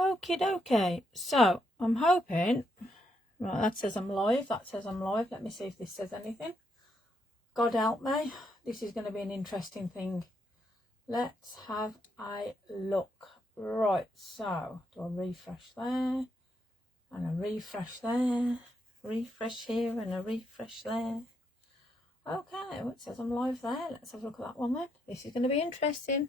Okie dokie. So I'm hoping. Right, that says I'm live. That says I'm live. Let me see if this says anything. God help me. This is going to be an interesting thing. Let's have a look. Right, so do I refresh there? And a refresh there. Refresh here and a refresh there. Okay, well, it says I'm live there. Let's have a look at that one then. This is going to be interesting.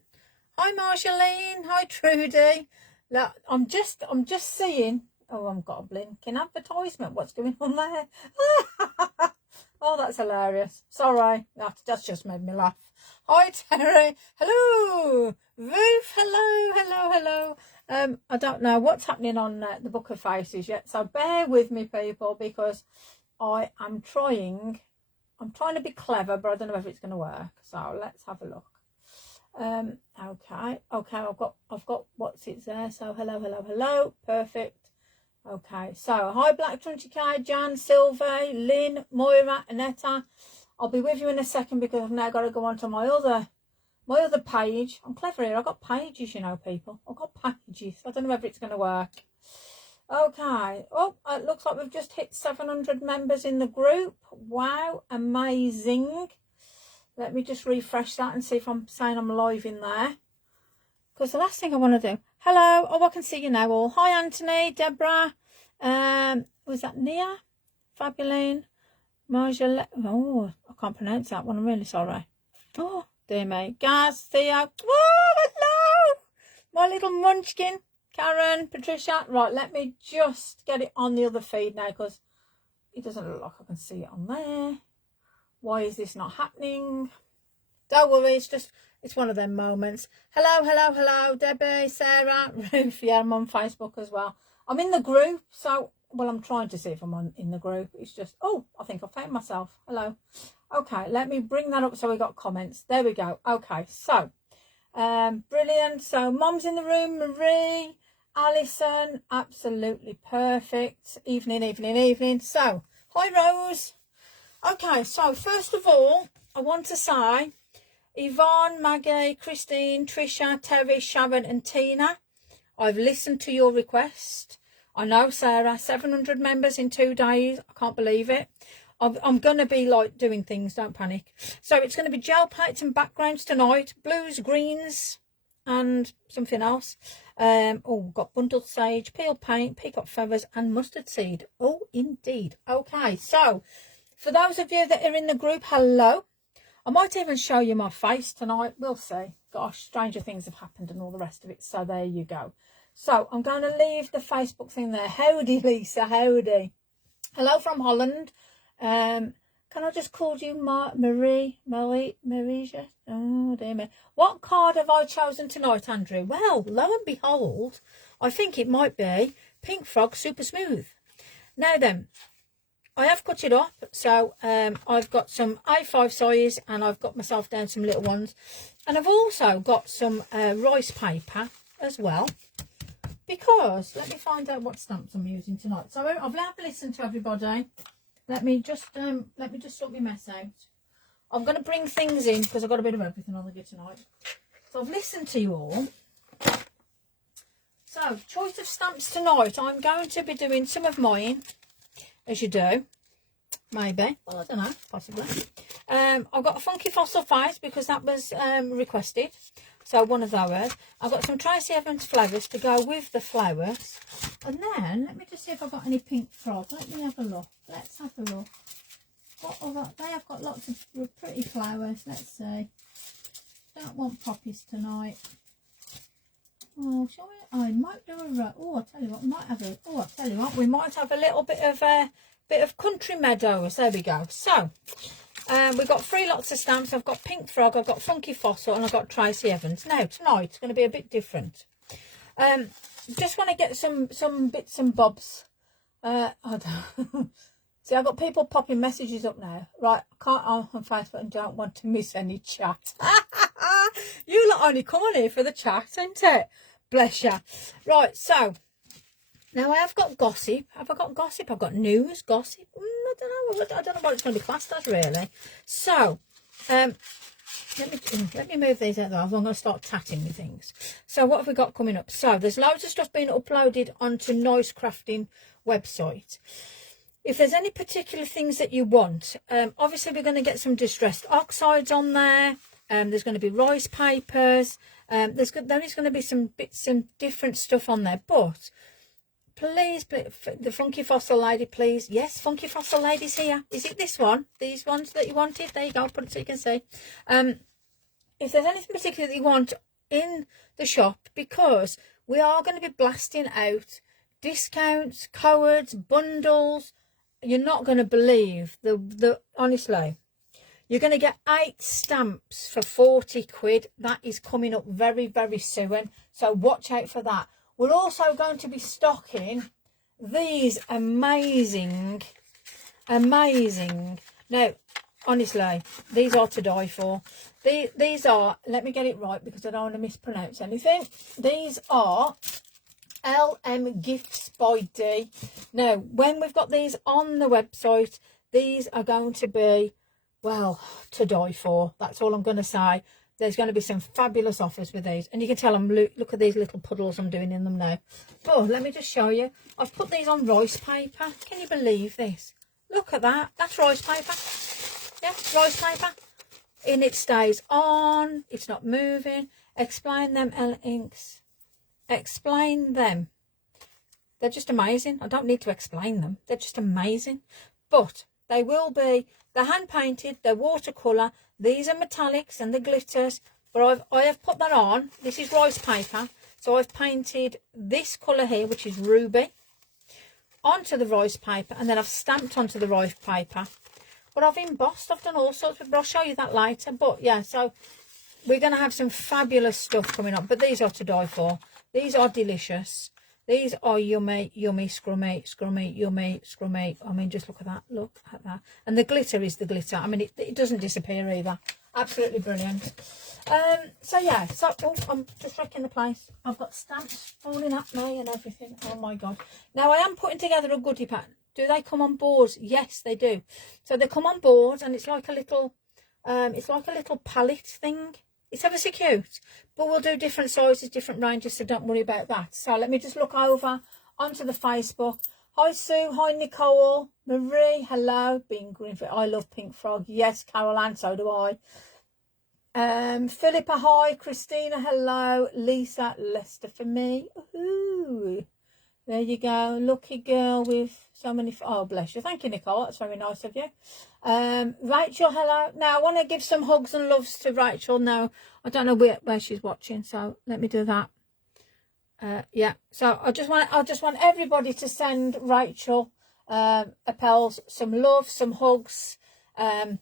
Hi Marjolaine. Hi Trudy. Look, I'm just seeing. Oh, I've got a blinking advertisement. What's going on there? Oh, that's hilarious. Sorry, that's just made me laugh. Hi Terry. Hello. Ruth. Hello. I don't know what's happening on the Book of Faces yet, so bear with me, people, because I'm trying to be clever, but I don't know if it's going to work. So let's have a look. Okay, I've got what's it there. So hello, perfect. Okay, so hi Black 20k, Jan, Sylvie, Lynn, Moira, Anetta. I'll be with you in a second because I've now got to go on to my other page. I'm clever here. I've got pages, you know, people. I've got pages. I don't know whether it's going to work. Okay. Oh, it looks like we've just hit 700 members in the group. Wow, amazing. Let me just refresh that and see if I'm saying I'm live in there. Because the last thing I want to do. Hello. Oh, I can see you now all. Hi, Anthony, Deborah. Was that Nia? Fabuline. Marjolaine. Oh, I can't pronounce that one. I'm really sorry. Oh, dear me. Gaz, Theo. Oh, hello. My little munchkin. Karen, Patricia. Right, let me just get it on the other feed now because it doesn't look like I can see it on there. Why is this not happening? Don't worry, it's one of them moments. Hello, Debbie, Sarah, Ruth. Yeah, I'm on Facebook as well. I'm in the group, so, well, I'm trying to see if I'm in the group. It's just, oh, I think I found myself. Hello. Okay, let me bring that up so we got comments. There we go. Okay, so, brilliant. So, Mom's in the room, Marie, Alison, absolutely perfect. Evening. So, hi, Rose. Okay, so first of all, I want to say Yvonne, Maggie, Christine, Trisha, Terry, Sharon and Tina, I've listened to your request. I know, Sarah, 700 members in 2 days. I can't believe it. I'm going to be like doing things, don't panic. So it's going to be gel plates and backgrounds tonight, blues, greens and something else. Oh, got bundled sage, peel paint, peacock feathers and mustard seed. Oh, indeed. Okay, so for those of you that are in the group, hello. I might even show you my face tonight. We'll see. Gosh, stranger things have happened and all the rest of it. So there you go. So I'm going to leave the Facebook thing there. Howdy, Lisa. Howdy. Hello from Holland. Can I just call you Marie? Oh, dear me. What card have I chosen tonight, Andrew? Well, lo and behold, I think it might be Pink Frog Super Smooth. Now then, I have cut it up, so I've got some A5 size and I've got myself down some little ones. And I've also got some rice paper as well, because let me find out what stamps I'm using tonight. So I've now listened to everybody. Let me just sort my mess out. I'm going to bring things in because I've got a bit of everything on the go tonight. So I've listened to you all. So choice of stamps tonight. I'm going to be doing some of mine, as you do, maybe. Well, I don't know, possibly. I've got a funky fossil face because that was requested, so one of those. I've got some Tracy Evans flowers to go with the flowers, and then let me just see if I've got any pink frog. Let me have a look. Let's have a look. What other? They have got lots of pretty flowers. Let's see. Don't want poppies tonight. Oh, shall we? I might do a. Oh, I tell you what, we might have a. Oh, I tell you what, we might have a little bit of country meadows. There we go. So, we've got 3 lots of stamps. I've got Pink Frog, I've got Funky Fossil, and I've got Tracy Evans. Now tonight it's going to be a bit different. Just want to get some bits and bobs. I don't. See, I've got people popping messages up now. Right, I can't on Facebook and don't want to miss any chat. You lot only come on here for the chat, ain't it? Bless you. Right, so now I have got gossip. Have I got gossip? I've got news, gossip. I don't know what it's going to be classed as, really. So, let me move these out there. I'm going to start tatting with things. So what have we got coming up? So there's loads of stuff being uploaded onto Nice Crafting website. If there's any particular things that you want, obviously we're going to get some distressed oxides on there. There's going to be rice papers. There is going to be some different stuff on there. But please, the Funky Fossil Lady, please. Yes, Funky Fossil Lady's here. Is it this one? These ones that you wanted? There you go. Put it so you can see. If there's anything particular that you want in the shop, because we are going to be blasting out discounts, codes, bundles. You're not going to believe honestly. You're going to get 8 stamps for 40 quid. That is coming up very, very soon. So watch out for that. We're also going to be stocking these amazing. Now, honestly, these are to die for. These are, let me get it right because I don't want to mispronounce anything. These are LM Gifts by D. Now, when we've got these on the website, these are going to be, well, to die for. That's all I'm going to say. There's going to be some fabulous offers with these. And you can tell them, look at these little puddles I'm doing in them now. Oh, let me just show you. I've put these on rice paper. Can you believe this? Look at that. That's rice paper. Yeah, rice paper. And it stays on. It's not moving. Explain them, L Inks. Explain them. They're just amazing. I don't need to explain them. They're just amazing. But they will be, they're hand painted, they're watercolour. These are metallics and the glitters. But I have put that on. This is rice paper. So I've painted this colour here, which is ruby, onto the rice paper. And then I've stamped onto the rice paper. But I've embossed. I've done all sorts of, but I'll show you that later. But yeah, so we're going to have some fabulous stuff coming up. But these are to die for. These are delicious. These are yummy, yummy, scrummy, scrummy, yummy, scrummy. I mean, just look at that. Look at that. And the glitter is the glitter. I mean, it doesn't disappear either. Absolutely brilliant. So, yeah. So, oh, I'm just wrecking the place. I've got stamps falling at me and everything. Oh, my God. Now, I am putting together a goodie pack. Do they come on boards? Yes, they do. So, they come on board and it's like a little palette thing. It's ever so cute, but we'll do different sizes, different ranges, so don't worry about that. So let me just look over onto the Facebook. Hi Sue, hi Nicole, Marie, hello, being green for I love Pink Frog. Yes, Caroline, so do I. Philippa, hi, Christina, hello, Lisa, Lester for me. Ooh. There you go, lucky girl with so many. Oh, bless you. Thank you, Nicole. That's very nice of you. Rachel, hello. Now, I want to give some hugs and loves to Rachel. Now, I don't know where she's watching, so let me do that. Yeah. So I just want everybody to send Rachel Appels some love, some hugs.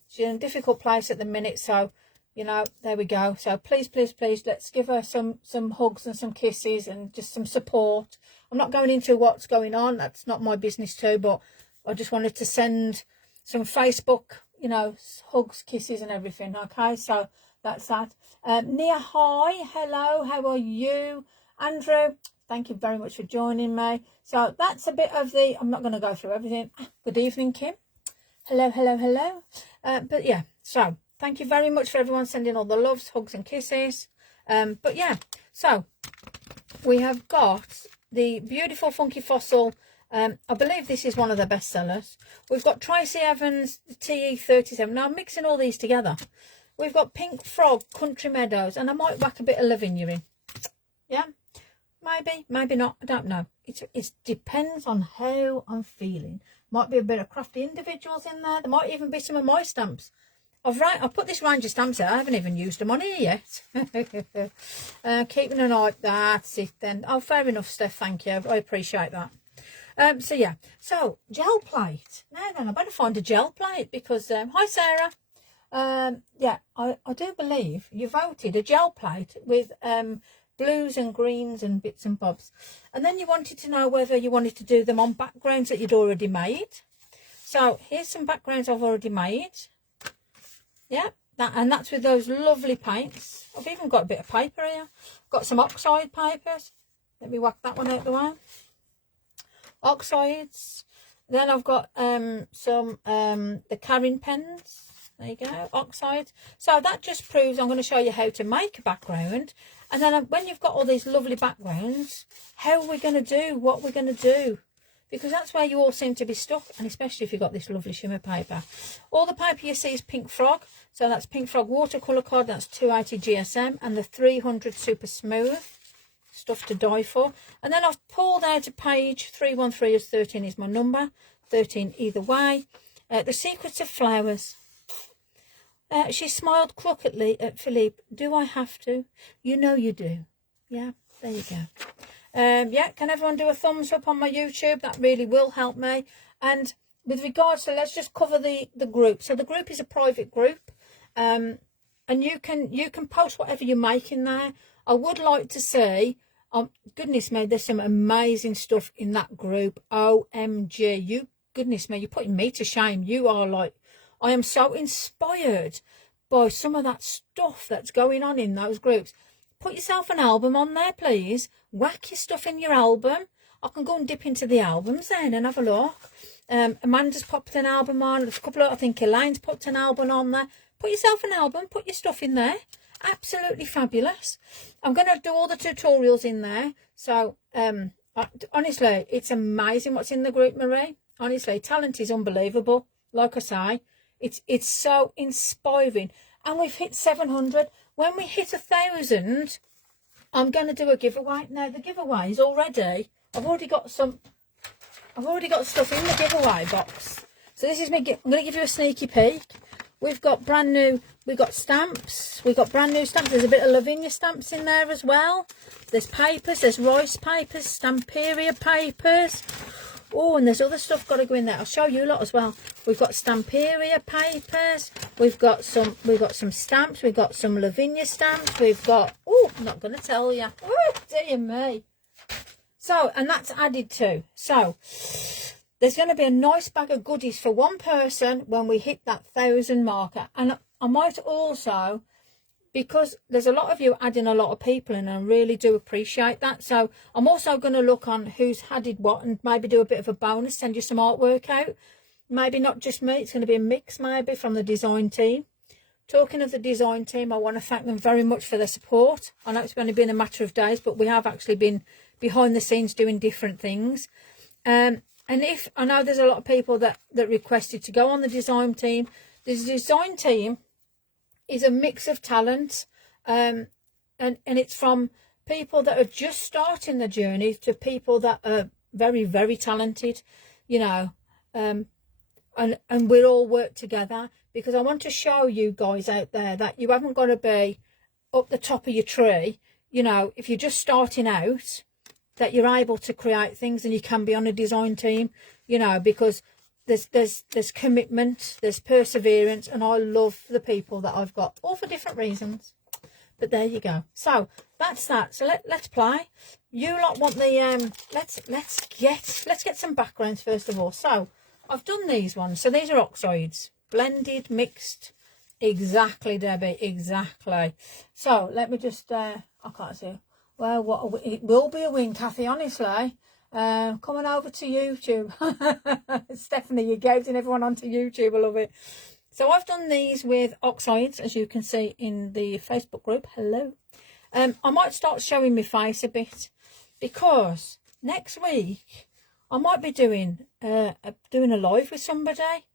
She's in a difficult place at the minute, so you know, there we go. So please, please, please, let's give her some hugs and some kisses and just some support. I'm not going into what's going on. That's not my business too, but I just wanted to send some Facebook, you know, hugs, kisses and everything. Okay, so that's that. Nia, hi, hello, how are you? Andrew, thank you very much for joining me. So that's a bit of the, I'm not going to go through everything. Good evening, Kim. Hello, hello, hello. But yeah, so thank you very much for everyone sending all the loves, hugs and kisses. But yeah, so we have got the beautiful Funky Fossil. I believe this is one of the best sellers. We've got Tracy Evans, the TE37. Now I'm mixing all these together. We've got Pink Frog, Country Meadows, and I might whack a bit of Lavinia in. Yeah, maybe, maybe not. I don't know. It depends on how I'm feeling. Might be a bit of crafty individuals in there. There might even be some of my stamps. I've put this range of stamps out. I haven't even used them on here yet. Keeping an eye. That's it then. Oh, fair enough, Steph. Thank you. I appreciate that. So yeah. So gel plate. Now then, I better find a gel plate because hi Sarah. Yeah, I do believe you voted a gel plate with blues and greens and bits and bobs, and then you wanted to know whether you wanted to do them on backgrounds that you'd already made. So here's some backgrounds I've already made. Yeah, that's with those lovely paints. I've even got a bit of paper here. Got some oxide papers. Let me whack that one out the way. Oxides. Then I've got some the Carin pens. There you go, oxide. So that just proves I'm going to show you how to make a background. And then when you've got all these lovely backgrounds, how are we going to do what we're going to do? Because that's where you all seem to be stuck, and especially if you've got this lovely shimmer paper. All the paper you see is Pink Frog. So that's Pink Frog watercolour card, that's 280 GSM, and the 300 Super Smooth. Stuff to die for. And then I've pulled out a page 313 as 13 is my number. 13 either way. The Secrets of Flowers. She smiled crookedly at Philippe. Do I have to? You know you do. Yeah, there you go. Yeah, can everyone do a thumbs up on my YouTube? That really will help me. And with regards to, let's just cover the group. So the group is a private group. And you can post whatever you make in there. I would like to see, goodness me, there's some amazing stuff in that group. OMG, goodness me, you're putting me to shame. You are like, I am so inspired by some of that stuff that's going on in those groups. Put yourself an album on there, please. Whack your stuff in your album. I can go and dip into the albums then and have a look. Amanda's popped an album on. There's a couple of, I think Elaine's put an album on there. Put yourself an album. Put your stuff in there. Absolutely fabulous. I'm going to do all the tutorials in there. So, honestly, it's amazing what's in the group, Marie. Honestly, talent is unbelievable. Like I say, it's so inspiring. And we've hit 700. When we hit 1,000, I'm going to do a giveaway. Now, the giveaway is already, I've already got stuff in the giveaway box. So this is me, I'm going to give you a sneaky peek. We've got brand new, we've got stamps. We've got brand new stamps. There's a bit of Lavinia stamps in there as well. There's papers, there's rice papers, Stamperia papers. Oh, and there's other stuff got to go in there. I'll show you a lot as well. We've got Stamperia papers. We've got some stamps. We've got some Lavinia stamps. We've got, oh, I'm not going to tell you. Oh, dear me. So, and that's added to. So, there's going to be a nice bag of goodies for one person when we hit that 1,000 marker. And I might also, because there's a lot of you adding a lot of people in, and I really do appreciate that. So I'm also going to look on who's added what and maybe do a bit of a bonus, send you some artwork out. Maybe not just me, it's going to be a mix maybe from the design team. Talking of the design team, I want to thank them very much for their support. I know it's only been a matter of days, but we have actually been behind the scenes doing different things. And if I know there's a lot of people that requested to go on the design team. The design team is a mix of talent, and it's from people that are just starting the journey to people that are very, very talented, you know, and we'll all work together, because I want to show you guys out there that you haven't got to be up the top of your tree. You know, if you're just starting out, that you're able to create things, and you can be on a design team, you know, because there's commitment, there's perseverance, and I love the people that I've got, all for different reasons. But there you go. So that's that. So let's play. You lot want the let's get some backgrounds first of all. So I've done these ones. So these are oxides, blended, mixed. Exactly, Debbie, exactly. So let me just I can't see. Well, it will be a win, Kathy, honestly. Coming over to YouTube. Stephanie, you're goading everyone onto YouTube. I love it. So I've done these with oxides, as you can see in the Facebook group. Hello. I might start showing my face a bit, because next week I might be doing a live with somebody,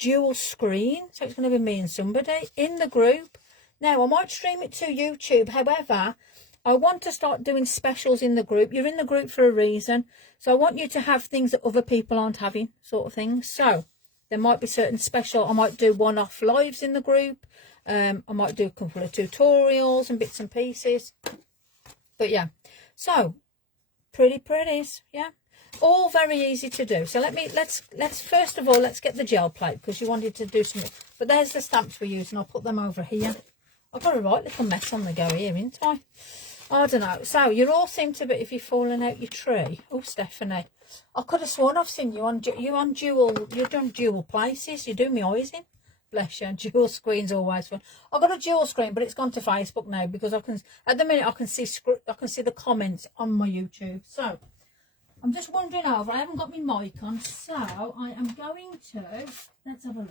dual screen. So it's going to be me and somebody in the group. Now I might stream it to YouTube. However, I want to start doing specials in the group. You're in the group for a reason. So I want you to have things that other people aren't having, sort of things. So there might be certain special. I might do one-off lives in the group. I might do a couple of tutorials and bits and pieces. But yeah. So pretties. Yeah. All very easy to do. So let's first of all, let's get the gel plate, because you wanted to do something. But there's the stamps we're using. I'll put them over here. I've got a right little mess on the go here, ain't I? I don't know. So you all seem to be, if you're falling out your tree. Oh, Stephanie, I could have sworn I've seen you on dual places. You do me eyes in. Bless you. Dual screen's always fun. I've got a dual screen, but it's gone to Facebook now, because I can, at the minute, I can see the comments on my YouTube. So I'm just wandering over. I haven't got my mic on, so I am going to, let's have a look.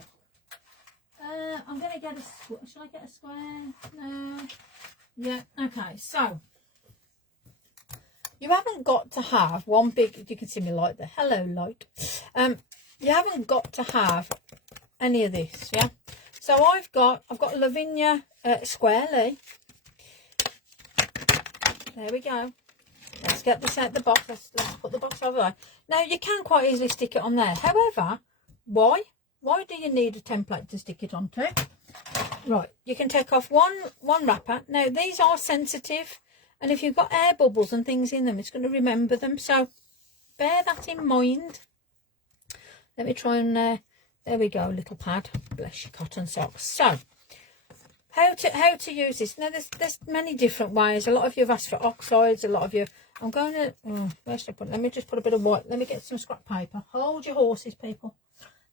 I'm going to get a... Shall I get a square? No. Yeah, okay. So, you haven't got to have one big... You can see me light there. Hello, light. You haven't got to have any of this, yeah? So, I've got Lavinia Squarely. There we go. Let's get this out the box. Let's put the box over there. Now, you can quite easily stick it on there. However, why? Why do you need a template to stick it onto? Right, you can take off one wrapper. Now, these are sensitive. And if you've got air bubbles and things in them, it's going to remember them. So, bear that in mind. Let me try and... there we go, little pad. Bless your cotton socks. So, how to use this? Now, there's many different ways. A lot of you have asked for oxides. A lot of you... I'm going to... Oh, where should I put it? Let me just put a bit of white. Let me get some scrap paper. Hold your horses, people.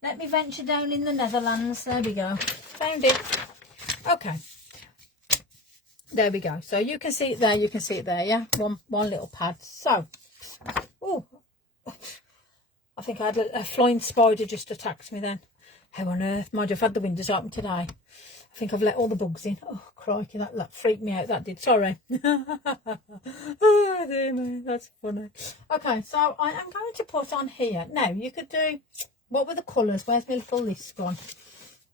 Let me venture down in the Netherlands. There we go. Found it. Okay. There we go. So you can see it there. You can see it there. Yeah. One little pad. So. Oh. I think I had a flying spider just attacked me then. How on earth? Mind you, I've had the windows open today. I think I've let all the bugs in. Oh, crikey. That freaked me out. That did. Sorry. Oh, dear me. That's funny. Okay. So I am going to put on here. Now, you could do... What were the colours? Where's my little list gone?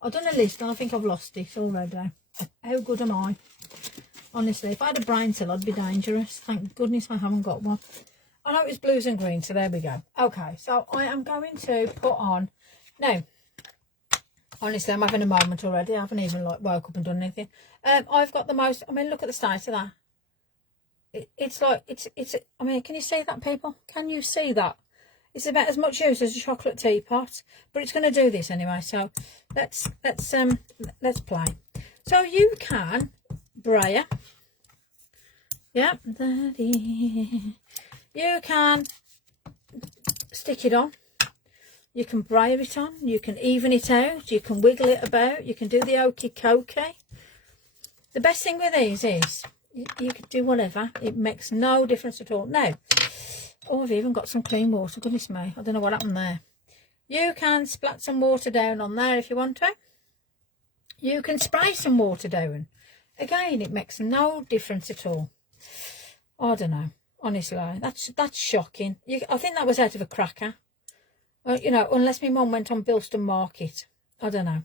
I've done a list and I think I've lost it already. How good am I? Honestly, if I had a brain cell, I'd be dangerous. Thank goodness I haven't got one. I know it was blues and greens, so there we go. Okay, so I am going to put on... Now, honestly, I'm having a moment already. I haven't even woke up and done anything. I've got the most... I mean, look at the state of that. It's like... It's. I mean, can you see that, people? Can you see that? It's about as much use as a chocolate teapot, but it's going to do this anyway. So let's play. So you can brayer, yeah. You can stick it on. You can brayer it on. You can even it out. You can wiggle it about. You can do the okey cokey. The best thing with these is you can do whatever. It makes no difference at all. Now. Oh, I've even got some clean water. Goodness me. I don't know what happened there. You can splat some water down on there if you want to. You can spray some water down. Again, it makes no difference at all. I don't know. Honestly, that's shocking. I think that was out of a cracker. You know, unless my mum went on Bilston Market. I don't know.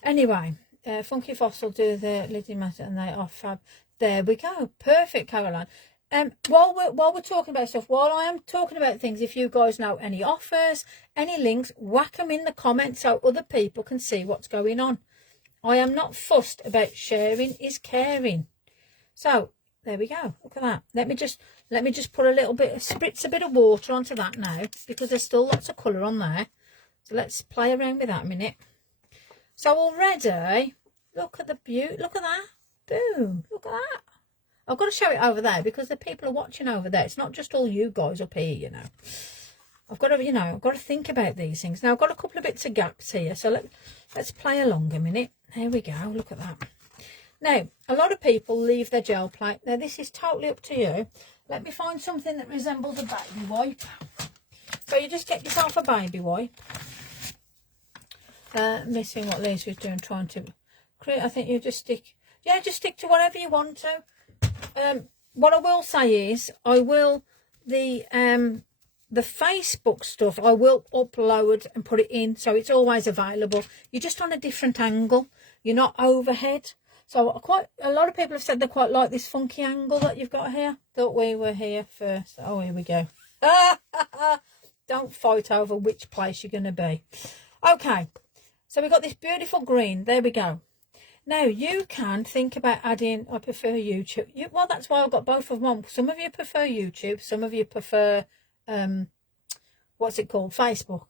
Anyway, Funky Fossil do the Liddy Matter and they are fab. There we go. Perfect, Caroline. While we're talking about stuff, while I am talking about things, if you guys know any offers, any links, whack them in the comments so other people can see what's going on. I am not fussed about sharing is caring. So there we go. Look at that. Let me just put a little bit, spritz a bit of water onto that now because there's still lots of colour on there. So let's play around with that a minute. So already, look at the beauty. Look at that. Boom. Look at that. I've got to show it over there because the people are watching over there. It's not just all you guys up here, you know. I've got to think about these things. Now, I've got a couple of bits of gaps here. So let's play along a minute. There we go. Look at that. Now, a lot of people leave their gel plate. Now, this is totally up to you. Let me find something that resembles a baby wipe. So you just get yourself a baby wipe. Missing what Lisa was doing, trying to create. I think you just stick. Yeah, just stick to whatever you want to. What I will say is I will the Facebook stuff I will upload and put it in so it's always available. You're just on a different angle. You're not overhead. So a lot of people have said they quite like this funky angle that you've got here. Thought we were here first. Oh, here we go. Don't fight over which place you're going to be. Okay. So we've got this beautiful green. There we go. Now, you can think about adding, I prefer YouTube. Well, that's why I've got both of them on. Some of you prefer YouTube. Some of you prefer, what's it called? Facebook.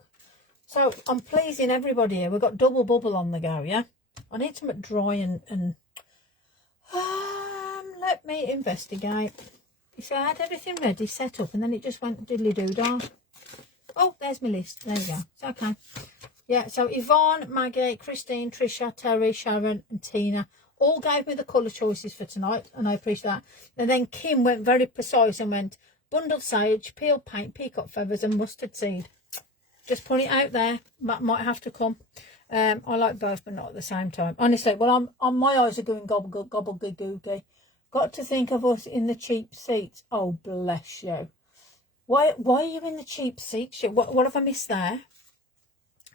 So, I'm pleasing everybody here. We've got double bubble on the go, yeah? I need something dry and let me investigate. You see, I had everything ready, set up, and then it just went diddly-doo-dah. Oh, there's my list. There we go. It's okay. Yeah, so Yvonne, Maggie, Christine, Trisha, Terry, Sharon and Tina all gave me the colour choices for tonight, and I appreciate that. And then Kim went very precise and went bundled sage, peel paint, peacock feathers and mustard seed. Just put it out there. That might have to come. I like both, but not at the same time. Honestly, well, my eyes are going gobble googie. Got to think of us in the cheap seats. Oh, bless you. Why are you in the cheap seats? What have I missed there?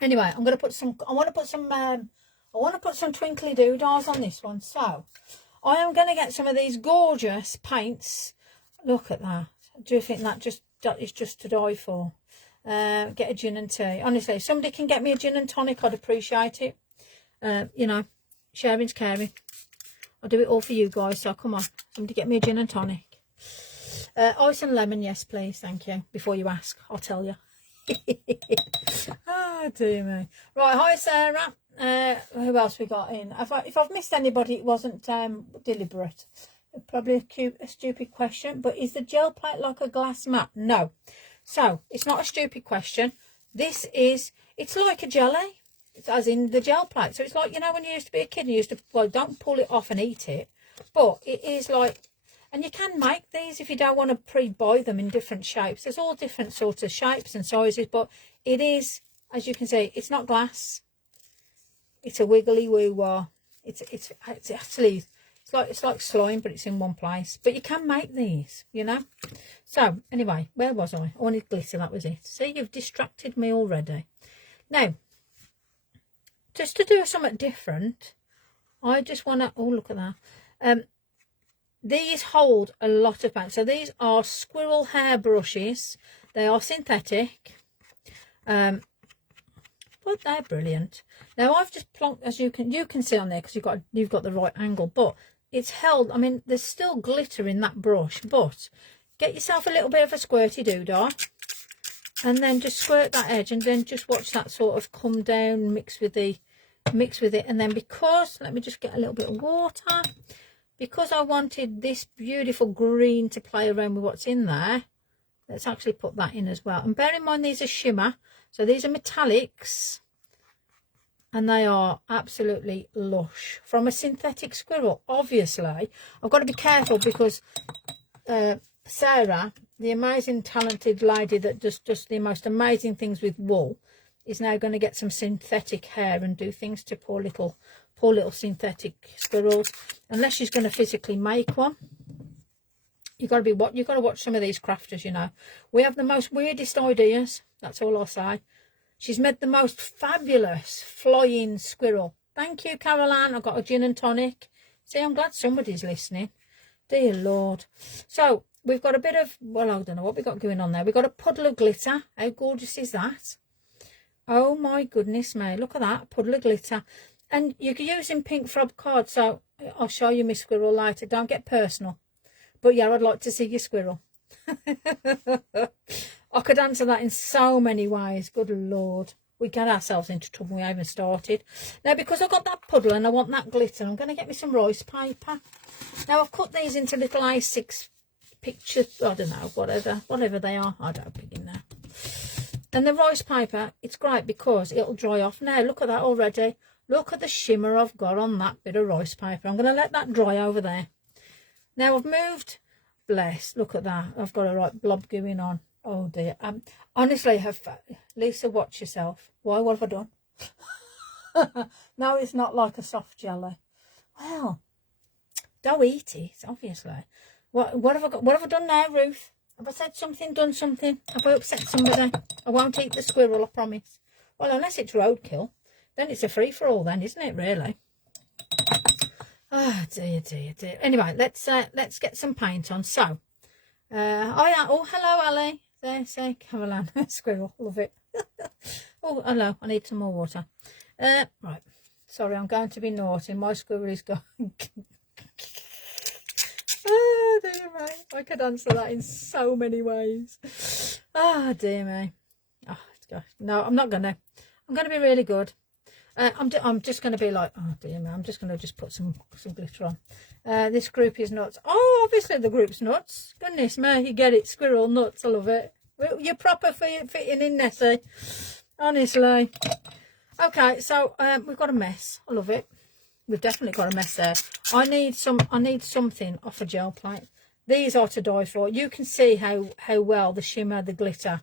Anyway, I'm gonna put some. I want to put some twinkly doodles on this one. So, I am gonna get some of these gorgeous paints. Look at that. Do you think that is just to die for? Get a gin and tea. Honestly, if somebody can get me a gin and tonic, I'd appreciate it. You know, sharing's caring. I'll do it all for you guys. So come on, somebody get me a gin and tonic. Ice and lemon, yes, please. Thank you. Before you ask, I'll tell you. Oh dear me. Right, hi Sarah. Who else we got in? If I've missed anybody, it wasn't deliberate. Probably a stupid question, but is the gel plate like a glass mat? No. So it's not a stupid question. It's like a jelly. It's as in the gel plate. So it's like, you know, when you used to be a kid, you used to, well, don't pull it off and eat it, but it is like, and you can make these if you don't want to pre-buy them in different shapes. There's all different sorts of shapes and sizes, but it is, as you can see, it's not glass. It's a wiggly woo-wah. It's actually, it's like slime, but it's in one place. But you can make these, you know. So anyway, where was I? I wanted glitter. That was it. See, you've distracted me already. Now, just to do something different, I just want to. Oh, look at that. These hold a lot of paint. So these are squirrel hair brushes. They are synthetic. But they're brilliant. Now I've just plonked, as you can see on there, because you've got the right angle, but it's held. I mean, there's still glitter in that brush, but get yourself a little bit of a squirty doodah, and then just squirt that edge, and then just watch that sort of come down, mix with it, and then because, let me just get a little bit of water, because I wanted this beautiful green to play around with what's in there. Let's actually put that in as well. And bear in mind, these are shimmer, so these are metallics, and they are absolutely lush from a synthetic squirrel. Obviously, I've got to be careful because Sarah, the amazing talented lady that does just the most amazing things with wool, is now going to get some synthetic hair and do things to poor little synthetic squirrels. Unless she's going to physically make one. You've got to watch some of these crafters, you know. We have the most weirdest ideas. That's all I'll say. She's made the most fabulous flying squirrel. Thank you, Caroline. I've got a gin and tonic. See, I'm glad somebody's listening. Dear Lord. So, we've got a bit of, well, I don't know what we've got going on there. We've got a puddle of glitter. How gorgeous is that? Oh, my goodness me. Look at that. Puddle of glitter. And you're using pink frob cards. So, I'll show you my squirrel later. Don't get personal. But yeah, I'd like to see your squirrel. I could answer that in so many ways. Good Lord. We get ourselves into trouble. We haven't started. Now, because I've got that puddle and I want that glitter, I'm going to get me some rice paper. Now, I've cut these into little A6 pictures. I don't know, whatever they are. I don't begin now. And the rice paper, it's great because it'll dry off. Now, look at that already. Look at the shimmer I've got on that bit of rice paper. I'm going to let that dry over there. Now, I've moved. Bless. Look at that. I've got a right blob going on. Oh, dear. Honestly, Lisa, watch yourself. Why? What have I done? No, it's not like a soft jelly. Well, don't eat it, obviously. What have I got? What have I done now, Ruth? Have I said something, done something? Have I upset somebody? I won't eat the squirrel, I promise. Well, unless it's roadkill, then it's a free-for-all then, isn't it, really? Oh, dear. Anyway, let's get some paint on. So, oh, hello, Ali. There, say, Caroline. Squirrel, love it. Oh, hello, I need some more water. Right, sorry, I'm going to be naughty. My squirrel is going. Oh, dear me. I could answer that in so many ways. Oh, dear me. Oh, gosh. No, I'm not going to. I'm going to be really good. I'm just going to be like, oh dear me, I'm just going to put some glitter on. This group is nuts. Oh, obviously the group's nuts. Goodness me, you get it, squirrel nuts. I love it. You're proper fitting in, Nessie. Honestly. Okay, so we've got a mess. I love it. We've definitely got a mess there. I need something off a gel plate. These are to die for. You can see how well the shimmer, the glitter.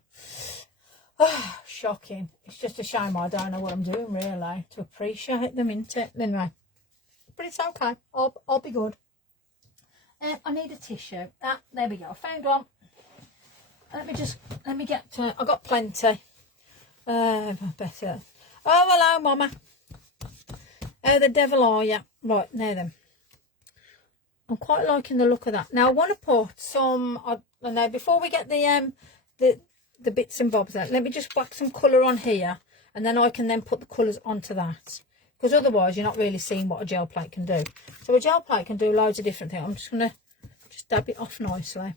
Oh, shocking. It's just a shame I don't know what I'm doing really to appreciate them, isn't it? Anyway, but it's okay. I'll be good. I need a tissue. There we go. I found one. Let me get. I got plenty. Better. Oh, hello, Mama. Oh, the devil are you? Right, now then. I'm quite liking the look of that. Now I want to put some. I know before we get the bits and bobs out. Let me just whack some colour on here, and then I can then put the colours onto that. Because otherwise you're not really seeing what a gel plate can do. So a gel plate can do loads of different things. I'm just going to dab it off nicely.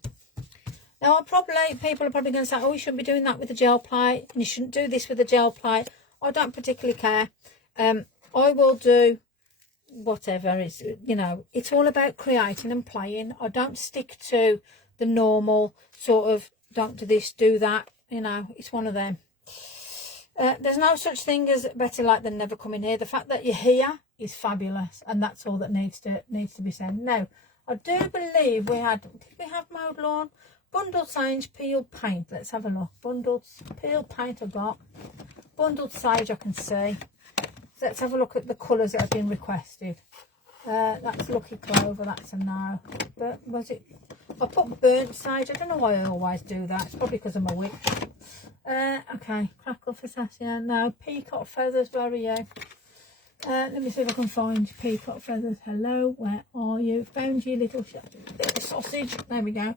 Now people are probably going to say, oh, you shouldn't be doing that with a gel plate. And you shouldn't do this with a gel plate. I don't particularly care. I will do whatever. It's, you know, it's all about creating and playing. I don't stick to the normal sort of, don't do this, do that. You know, it's one of them. There's no such thing as better late than never coming here. The fact that you're here is fabulous, and that's all that needs to be said. Now, I do believe did we have mowed lawn? Bundled sage, peeled paint. Let's have a look. Bundled peeled paint I've got. Bundled sage I can see. So let's have a look at the colours that have been requested. That's Lucky Clover, that's a no. But was it? I put burnt sage. I don't know why I always do that. It's probably because I'm a witch. Okay, crackle Pistachio, no. Peacock feathers, where are you? Let me see if I can find peacock feathers. Hello, where are you? Found you, little sausage. There we go.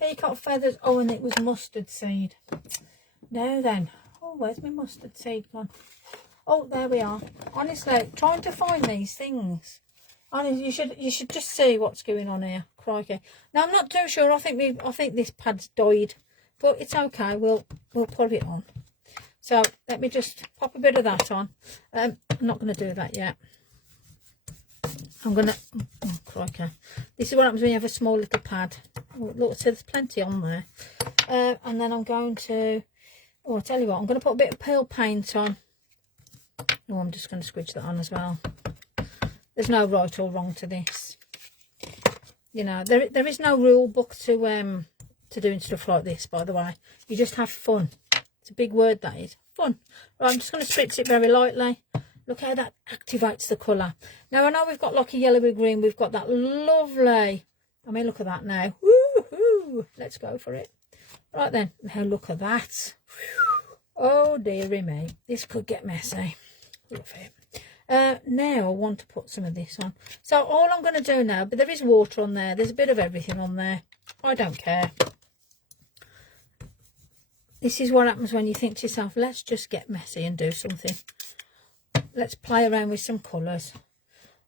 Peacock feathers. Oh, and it was mustard seed. Now then. Oh, where's my mustard seed gone? Oh, there we are. Honestly, trying to find these things. Honestly, you should just see what's going on here. Crikey. Now I'm not too sure. I think this pad's died. But it's okay, we'll put it on. So let me just pop a bit of that on. I'm not going to do that yet. I'm going to, oh crikey. This is what happens when you have a small little pad. Oh, look, so there's plenty on there. And then I'm going to, oh, I'll tell you what, I'm going to put a bit of pale paint on. Oh, I'm just going to squidge that on as well. There's no right or wrong to this. You know, there is no rule book to doing stuff like this, by the way. You just have fun. It's a big word, that is. Fun. Right, I'm just going to spritz it very lightly. Look how that activates the colour. Now I know we've got like a yellowy green. We've got that lovely, I mean, look at that now. Woohoo! Let's go for it. Right then, now look at that. Oh dearie me, this could get messy. Love it. Now I want to put some of this on. So all I'm going to do now, but there is water on there. There's a bit of everything on there. I don't care. This is what happens when you think to yourself, let's just get messy and do something. Let's play around with some colours.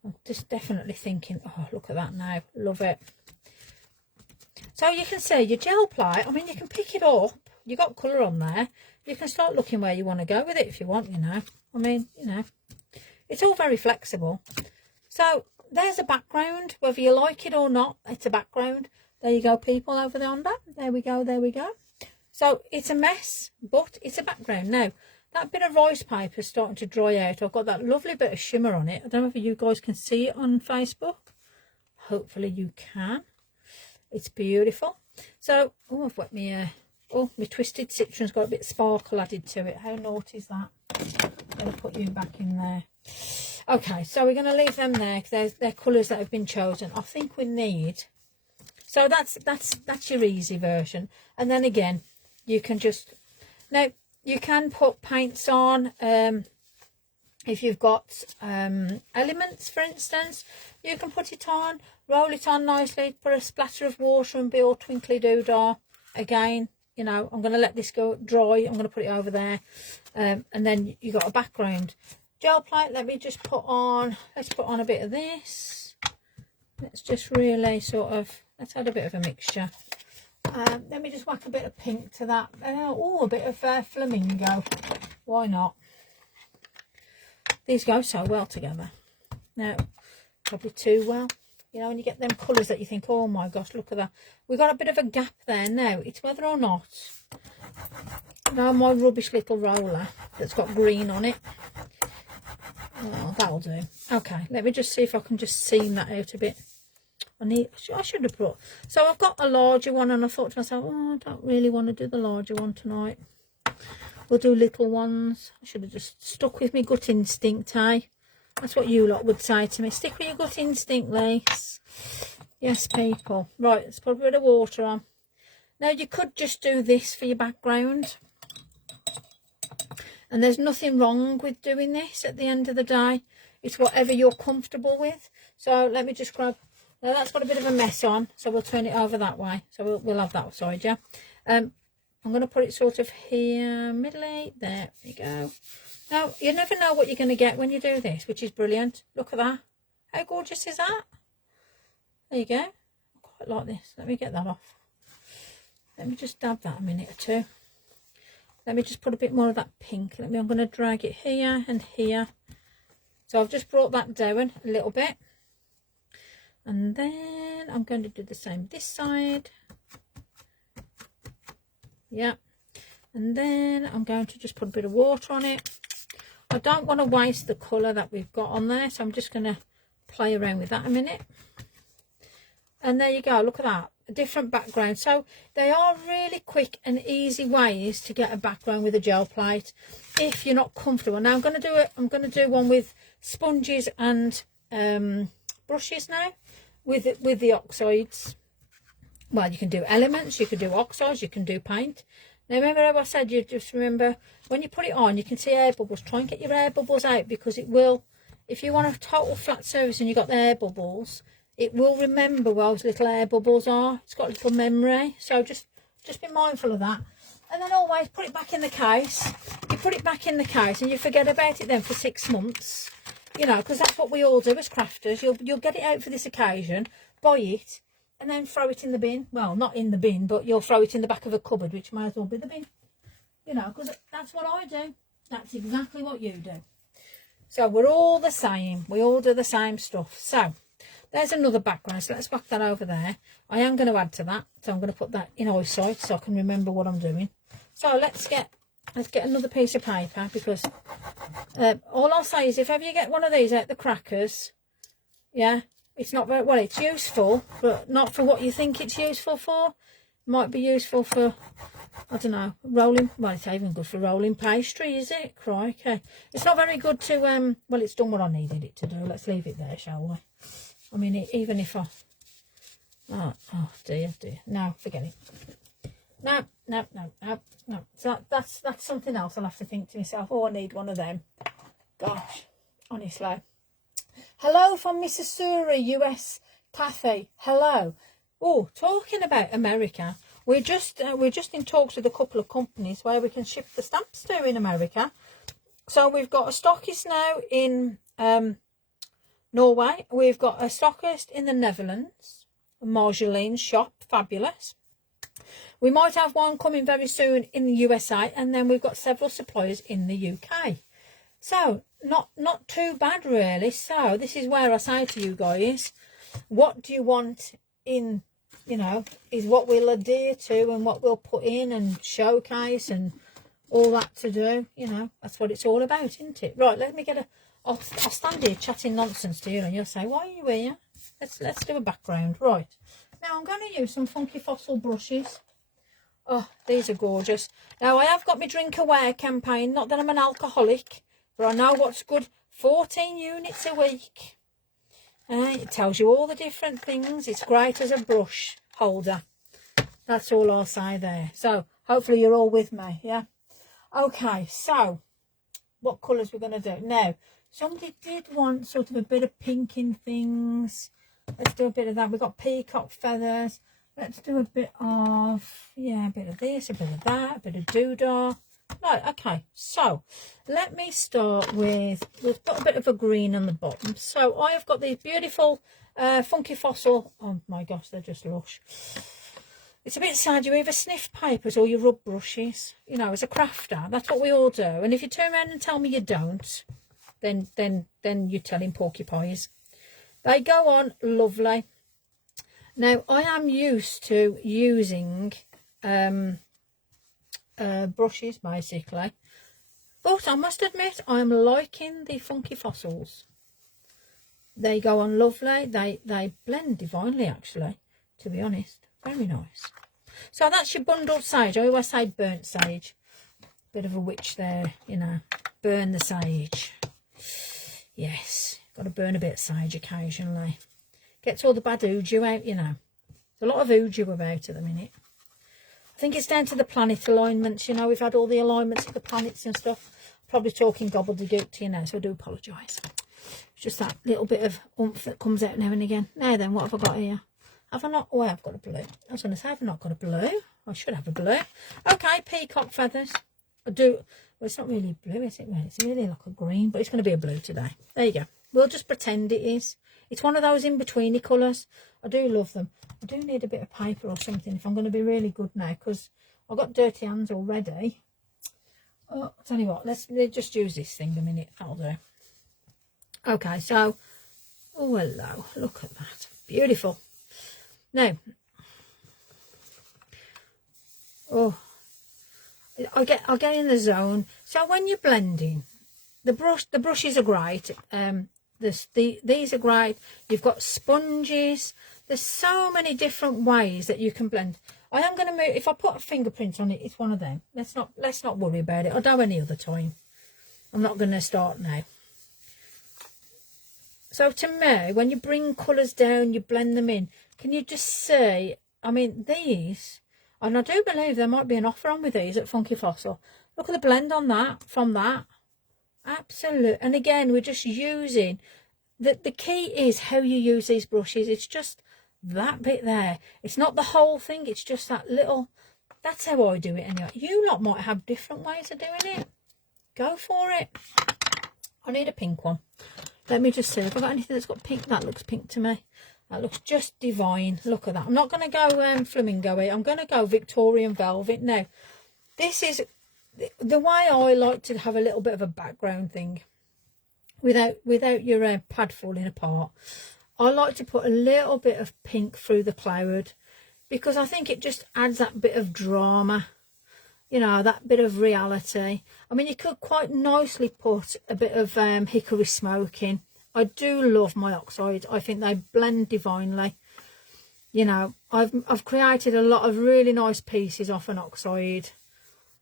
I'm just definitely thinking, oh, look at that now. Love it. So you can see your gel plate, I mean, you can pick it up. You got colour on there. You can start looking where you want to go with it if you want, you know. I mean, you know, it's all very flexible. So there's a background, whether you like it or not, it's a background. There you go, people over there under. There we go, there we go. So it's a mess, but it's a background. Now, that bit of rice paper is starting to dry out. I've got that lovely bit of shimmer on it. I don't know if you guys can see it on Facebook. Hopefully you can. It's beautiful. So, oh, I've wet my, oh, my twisted citron's got a bit of sparkle added to it. How naughty is that? I'm going to put you back in there. Okay, so we're going to leave them there because they're colours that have been chosen. I think we need... So that's your easy version. And then again, you can just... Now, you can put paints on. If you've got elements, for instance, you can put it on, roll it on nicely, put a splatter of water and be all twinkly doodah. Again, you know, I'm going to let this go dry. I'm going to put it over there. And then you got a background. Gel plate, let me just put on, let's put on a bit of this. Let's just really sort of, let's add a bit of a mixture. Let me just whack a bit of pink to that. Oh, a bit of flamingo. Why not? These go so well together. Now, probably too well. You know, when you get them colours that you think, oh my gosh, look at that. We've got a bit of a gap there now. It's whether or not, now my rubbish little roller that's got green on it. Oh, that'll do. Okay, let me just see if I can just seam that out a bit. I should have brought, so I've got a larger one and I thought to myself, oh, I don't really want to do the larger one tonight. We'll do little ones. I should have just stuck with my gut instinct, eh? That's what you lot would say to me. Stick with your gut instinct, Lace. Yes, people. Right, let's put a bit of water on. Now, you could just do this for your background. And there's nothing wrong with doing this at the end of the day. It's whatever you're comfortable with. So let me just grab... Now, that's got a bit of a mess on, so we'll turn it over that way. So we'll have that side, yeah? I'm going to put it sort of here, middle-y. There we go. Now, you never know what you're going to get when you do this, which is brilliant. Look at that. How gorgeous is that? There you go. I quite like this. Let me get that off. Let me just dab that a minute or two. Let me just put a bit more of that pink. I'm going to drag it here and here. So I've just brought that down a little bit. And then I'm going to do the same this side. Yeah. And then I'm going to just put a bit of water on it. I don't want to waste the colour that we've got on there. So I'm just going to play around with that a minute. And there you go. Look at that. A different background. So they are really quick and easy ways to get a background with a gel plate if you're not comfortable. Now I'm going to do one with sponges and brushes now with the oxides. Well, you can do elements, you can do oxides, you can do paint. Now remember how I said, you just remember when you put it on, you can see air bubbles. Try and get your air bubbles out, because it will, if you want a total flat surface and you've got the air bubbles, it will remember where those little air bubbles are. It's got a little memory. So just be mindful of that. And then always put it back in the case. You put it back in the case and you forget about it then for 6 months. You know, because that's what we all do as crafters. You'll get it out for this occasion, buy it, and then throw it in the bin. Well, not in the bin, but you'll throw it in the back of a cupboard, which might as well be the bin. You know, because that's what I do. That's exactly what you do. So we're all the same. We all do the same stuff. So there's another background, so let's whack that over there. I am going to add to that, so I'm going to put that in eyesight so I can remember what I'm doing. So let's get another piece of paper, because all I'll say is if ever you get one of these out the crackers, yeah, it's not very, well, it's useful, but not for what you think it's useful for. It might be useful for, I don't know, rolling, well, it's even good for rolling pastry, is it? Crikey. It's not very good to, well, it's done what I needed it to do. Let's leave it there, shall we? I mean, even if I... Oh dear. No, forget it. No. So that's something else. I'll have to think to myself, oh, I need one of them. Gosh, honestly. Hello from Missouri, US, Kathy. Hello. Oh, talking about America, we're just in talks with a couple of companies where we can ship the stamps to in America. So we've got a stockist now in... Norway. We've got a stockist in the Netherlands, Marjolaine's shop, fabulous. We might have one coming very soon in the USA, and then we've got several suppliers in the UK. So not too bad really. So this is where I say to you guys, what do you want in, you know, is what we'll adhere to and what we'll put in and showcase and all that to do. You know, that's what it's all about, isn't it? Right, let me get a... I'll stand here chatting nonsense to you and you'll say, why are you here? Let's do a background. Right. Now I'm going to use some Funky Fossil brushes. Oh, these are gorgeous. Now I have got my Drink Aware campaign. Not that I'm an alcoholic, but I know what's good. 14 units a week. It tells you all the different things. It's great as a brush holder. That's all I'll say there. So hopefully you're all with me. Yeah. Okay. So what colours we're going to do now? Somebody did want sort of a bit of pink in things. Let's do a bit of that. We've got peacock feathers. Let's do a bit of, yeah, a bit of this, a bit of that, a bit of doodah. Right, okay. So let me start with, we've got a bit of a green on the bottom. So I have got these beautiful Funky Fossil. Oh my gosh, they're just lush. It's a bit sad, you either sniff papers or you rub brushes. You know, as a crafter, that's what we all do. And if you turn around and tell me you don't, then you're telling porcupines. They go on lovely. Now I am used to using brushes basically, but I must admit I'm liking the Funky Fossils. They go on lovely. They blend divinely, actually, to be honest. Very nice. So that's your bundled sage. I always say burnt sage, Bit of a witch there, you know. Burn the sage. Yes, got to burn a bit of sage occasionally. Gets all the bad oodoo out, you know. There's a lot of oodoo about at the minute. I think it's down to the planet alignments, you know. We've had all the alignments of the planets and stuff. Probably talking gobbledygook to you now, so I do apologise. It's just that little bit of oomph that comes out now and again. Now then, what have I got here? Have I not? Oh, I've got a blue. I was going to say, I've not got a blue. I should have a blue. Okay, peacock feathers. I do. Well, it's not really blue, is it? It's really like a green, but it's going to be a blue today. There you go. We'll just pretend it is. It's one of those in-betweeny colours. I do love them. I do need a bit of paper or something if I'm going to be really good now, because I've got dirty hands already. Oh, I'll tell you what, let's just use this thing a minute. That'll do. Okay, so, oh, hello. Look at that. Beautiful. Now, oh, I'll get in the zone. So when you're blending, the brushes are great. These are great. You've got sponges. There's so many different ways that you can blend. I am going to move. If I put a fingerprint on it, it's one of them. Let's not worry about it. I'll do any other time. I'm not going to start now. So to me, when you bring colours down, you blend them in. Can you just see? I mean, these, and I do believe there might be an offer on with these at Funky Fossil. Look at the blend on that, from that. Absolute. And again, we're just using, the key is how you use these brushes. It's just that bit there. It's not the whole thing. It's just that little, that's how I do it anyway. You lot might have different ways of doing it. Go for it. I need a pink one. Let me just see. Have I got anything that's got pink? That looks pink to me. That looks just divine. Look at that. I'm not going to go flamingo-y. I'm going to go Victorian velvet. Now, this is the way I like to have a little bit of a background thing without your pad falling apart. I like to put a little bit of pink through the cloud, because I think it just adds that bit of drama, you know, that bit of reality. I mean, you could quite nicely put a bit of hickory smoke in. I do love my oxides. I think they blend divinely. You know, I've created a lot of really nice pieces off an oxide.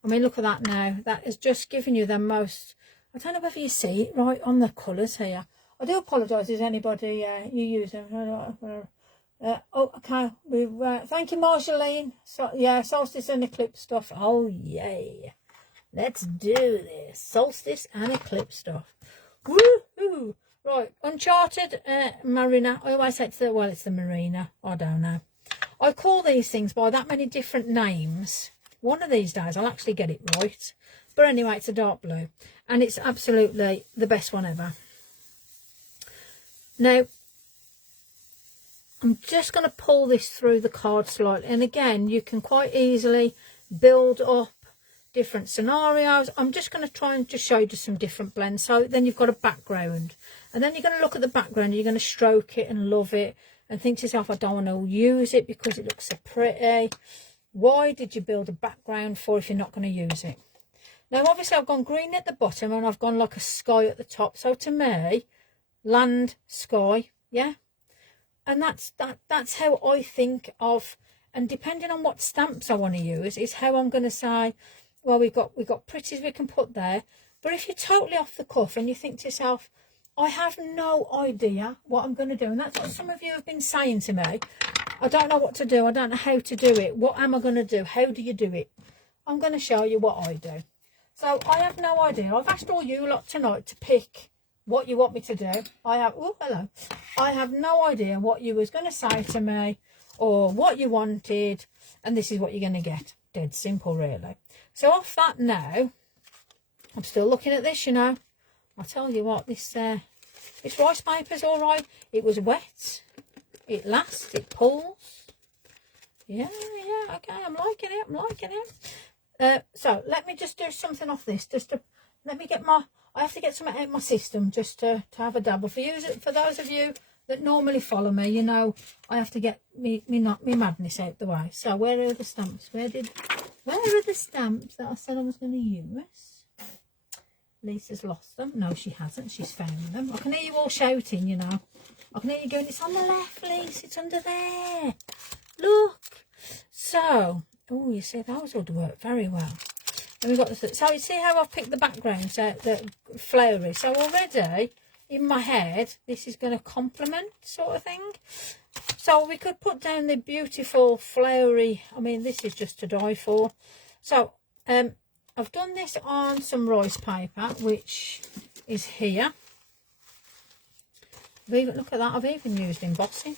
I mean, look at that now. That is just giving you the most, I don't know whether you see it right on the colours here. I do apologise if anybody you use them. Oh, okay. Thank you, Marjolaine. So, yeah, solstice and eclipse stuff. Oh, yay. Let's do this. Solstice and eclipse stuff. Woohoo! Right, Uncharted Marina. I always say it's the Marina. I don't know. I call these things by that many different names. One of these days I'll actually get it right. But anyway, it's a dark blue. And it's absolutely the best one ever. Now, I'm just going to pull this through the card slightly. And again, you can quite easily build up different scenarios. I'm just going to try and just show you some different blends. So then you've got a background. And then you're going to look at the background and you're going to stroke it and love it. And think to yourself, I don't want to use it because it looks so pretty. Why did you build a background for if you're not going to use it? Now, obviously, I've gone green at the bottom and I've gone like a sky at the top. So to me, land, sky, yeah? And that's how I think of, and depending on what stamps I want to use, is how I'm going to say, well, we've got pretties we can put there. But if you're totally off the cuff and you think to yourself, I have no idea what I'm going to do, and that's what some of you have been saying to me. I don't know what to do. I don't know how to do it. What am I going to do? How do you do it? I'm going to show you what I do. So I have no idea. I've asked all you lot tonight to pick what you want me to do. I have no idea what you was going to say to me or what you wanted, and this is what you're going to get. Dead simple, really. So off that now, I'm still looking at this, you know. I'll tell you what, this rice paper's all right. It was wet. It lasts. It pulls. Yeah, okay. I'm liking it. So let me just do something off this. Let me get I have to get something out of my system just to have a dabble. For those of you that normally follow me, you know, I have to get me madness out the way. So where are the stamps? Where are the stamps that I said I was going to use? Lisa's lost them. No, she hasn't. She's found them. I can hear you all shouting, you know. I can hear you going, it's on the left, Lisa. It's under there. Look. So, oh, you see, those would work very well. And we've got the, so you see how I've picked the background, so the flowery. So already in my head, this is going to complement sort of thing. So we could put down the beautiful flowery. I mean, this is just to die for. So I've done this on some rice paper, which is here. Look at that, I've even used embossing.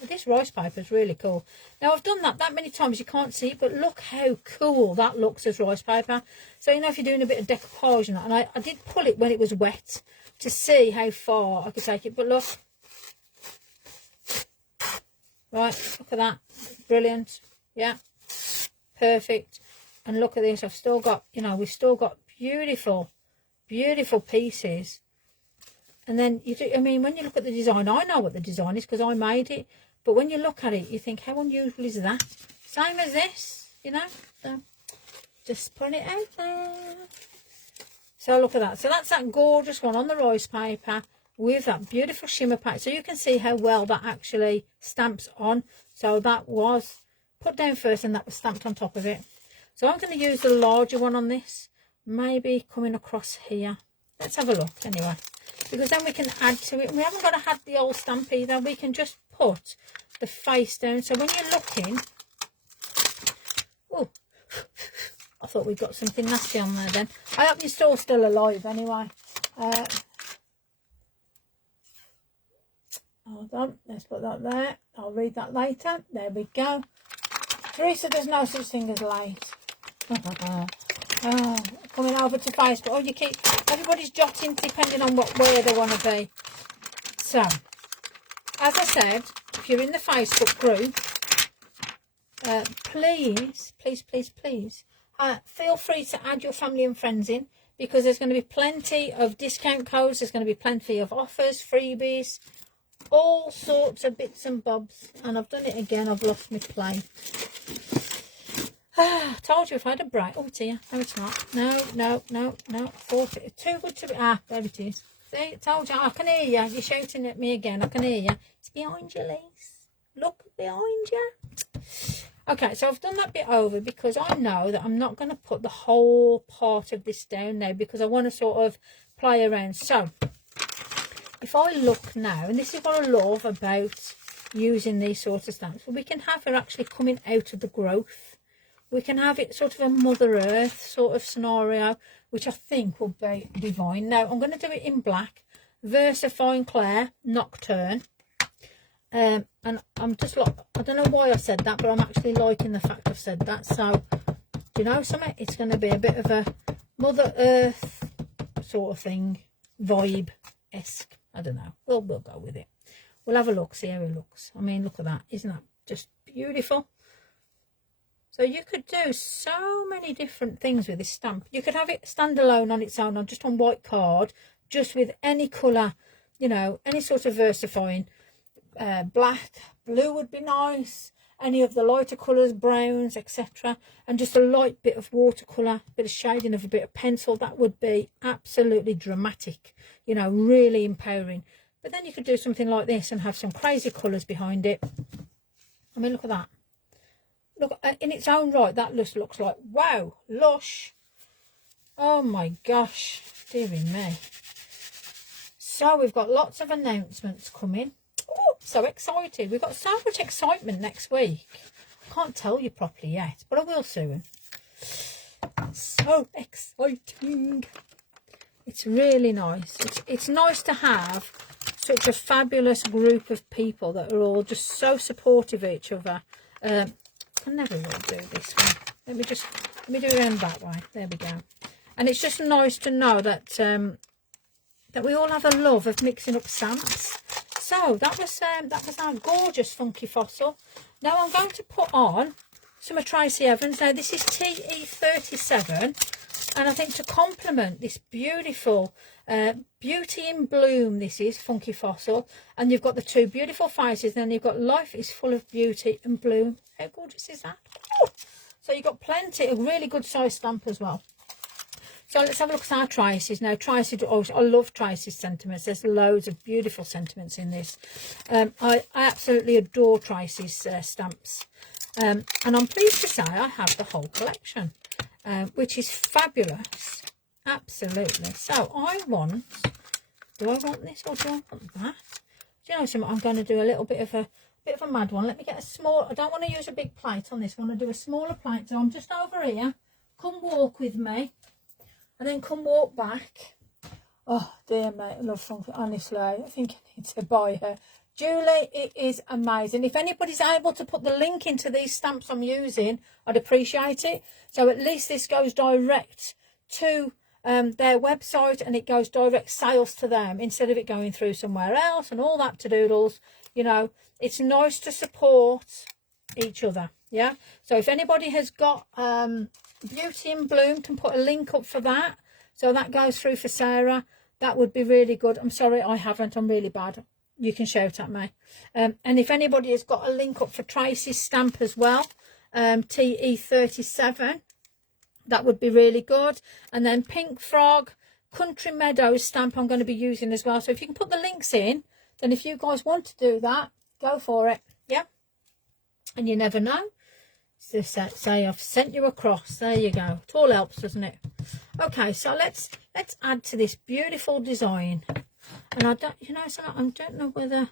This rice paper is really cool. Now I've done that many times you can't see it, but look how cool that looks as rice paper. So you know, if you're doing a bit of decoupage and that, and I did pull it when it was wet to see how far I could take it, but look. Right, look at that, brilliant. Yeah, perfect. And look at this, I've still got, you know, we've still got beautiful, beautiful pieces. And then, you do, I mean, when you look at the design, I know what the design is because I made it. But when you look at it, you think, how unusual is that? Same as this, you know. So, just put it out there. So, look at that. So, that's that gorgeous one on the rice paper with that beautiful shimmer pack. So, you can see how well that actually stamps on. So, that was put down first and that was stamped on top of it. So, I'm going to use the larger one on this. Maybe coming across here. Let's have a look anyway. Because then we can add to it. We haven't got to have the old stamp either. We can just put the face down. So when you're looking... Oh, I thought we'd got something nasty on there then. I hope you're still alive anyway. Hold on. Let's put that there. I'll read that later. There we go. Teresa, there's no such thing as late. Oh, coming over to Facebook. Oh, you keep... Everybody's jotting depending on where they want to be. So, as I said, if you're in the Facebook group, please feel free to add your family and friends in, because there's going to be plenty of discount codes. There's going to be plenty of offers, freebies, all sorts of bits and bobs. And I've done it again. I've lost my plate. Told you if I had a break. Oh dear, no it's not. No. 40. Too good to be. Ah, there it is. See, told you. I can hear you. You're shouting at me again. I can hear you. It's behind you, Lise. Look behind you. Okay, so I've done that bit over because I know that I'm not going to put the whole part of this down now because I want to sort of play around. So, if I look now, and this is what I love about using these sort of stamps, we can have her actually coming out of the growth. We can have it sort of a Mother Earth sort of scenario, which I think will be divine. Now, I'm going to do it in black. VersaFine Claire Nocturne. And I'm just like, I don't know why I said that, but I'm actually liking the fact I've said that. So, do you know something? It's going to be a bit of a Mother Earth sort of thing, vibe-esque. I don't know. We'll go with it. We'll have a look, see how it looks. I mean, look at that. Isn't that just beautiful? So you could do so many different things with this stamp. You could have it stand alone on its own, or just on white card, just with any colour, you know, any sort of VersaFine. Black, blue would be nice. Any of the lighter colours, browns, etc. And just a light bit of watercolour, bit of shading of a bit of pencil. That would be absolutely dramatic, you know, really empowering. But then you could do something like this and have some crazy colours behind it. I mean, look at that. Look, in its own right, that just looks like, wow, lush. Oh my gosh, dearie me. So we've got lots of announcements coming. Oh, so excited. We've got so much excitement next week. I can't tell you properly yet, but I will soon. So exciting. It's really nice. It's nice to have such a fabulous group of people that are all just so supportive of each other. I can never really do this one. Let me do it around that way. There we go. And it's just nice to know that that we all have a love of mixing up stamps. So that was our gorgeous funky fossil. Now I'm going to put on some of Tracy Evans. Now this is TE37, and I think to complement this beautiful Beauty in Bloom, this is funky fossil, and you've got the two beautiful faces, and then you've got Life is Full of Beauty and Bloom. How gorgeous is that? Ooh. So you've got plenty, a really good size stamp as well. So let's have a look at our Tracy's. Now Tracy, oh, I love Tracy's sentiments. There's loads of beautiful sentiments in this. I absolutely adore Tracy's stamps. And I'm pleased to say I have the whole collection. which is fabulous. Absolutely. So I want, do I want this or do I want that? Do you know something? I'm going to do a little bit of a mad one. Let me get a small, I don't want to use a big plate on this. I want to do a smaller plate. So I'm just over here. Come walk with me. And then come walk back. Oh dear mate, I love something. Honestly, I think I need to buy her. Julie, it is amazing. If anybody's able to put the link into these stamps I'm using, I'd appreciate it. So at least this goes direct to their website, and it goes direct sales to them instead of it going through somewhere else and all that to doodles. You know, it's nice to support each other. Yeah. So if anybody has got Beauty in Bloom, can put a link up for that. So that goes through for Sarah. That would be really good. I'm sorry I haven't. I'm really bad. You can shout at me. And if anybody has got a link up for Tracy's stamp as well, TE37, that would be really good. And then Pink Frog, Country Meadows stamp I'm going to be using as well. So if you can put the links in, then if you guys want to do that, go for it. Yeah. And you never know. Just say I've sent you across. There you go. It all helps, doesn't it? Okay, so let's add to this beautiful design. And I don't, you know, so I don't know whether,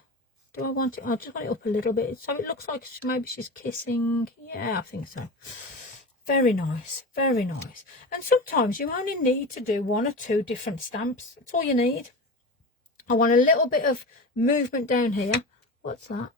do I want it? I just want it up a little bit so it looks like maybe she's kissing. Yeah, I think so. Very nice, very nice. And sometimes you only need to do 1 or 2 different stamps. That's all you need. I want a little bit of movement down here. What's that?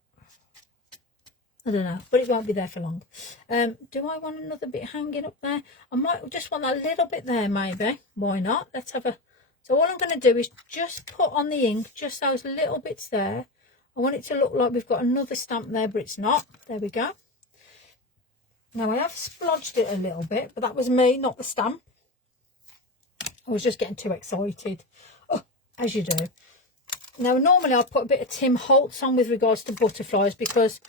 I don't know, but it won't be there for long. Do I want another bit hanging up there? I might just want that little bit there, maybe. Why not? Let's have a... So all I'm going to do is just put on the ink, just those little bits there. I want it to look like we've got another stamp there, but it's not. There we go. Now I have splodged it a little bit, but that was me, not the stamp. I was just getting too excited. Oh, as you do. Now, normally I'll put a bit of Tim Holtz on with regards to butterflies, because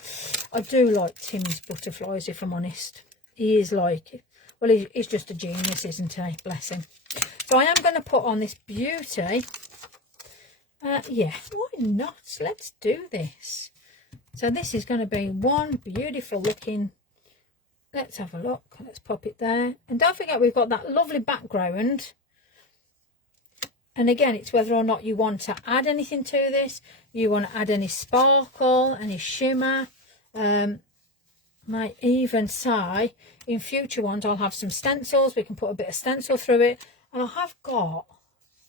I do like Tim's butterflies, if I'm honest. He is like, well, he's just a genius, isn't he? Bless him. So I am going to put on this beauty. Yeah, why not? Let's do this. So this is going to be one beautiful looking. Let's have a look. Let's pop it there. And don't forget, we've got that lovely background. And again, it's whether or not you want to add anything to this. You want to add any sparkle, any shimmer. Might even say in future ones I'll have some stencils. We can put a bit of stencil through it. And I have got,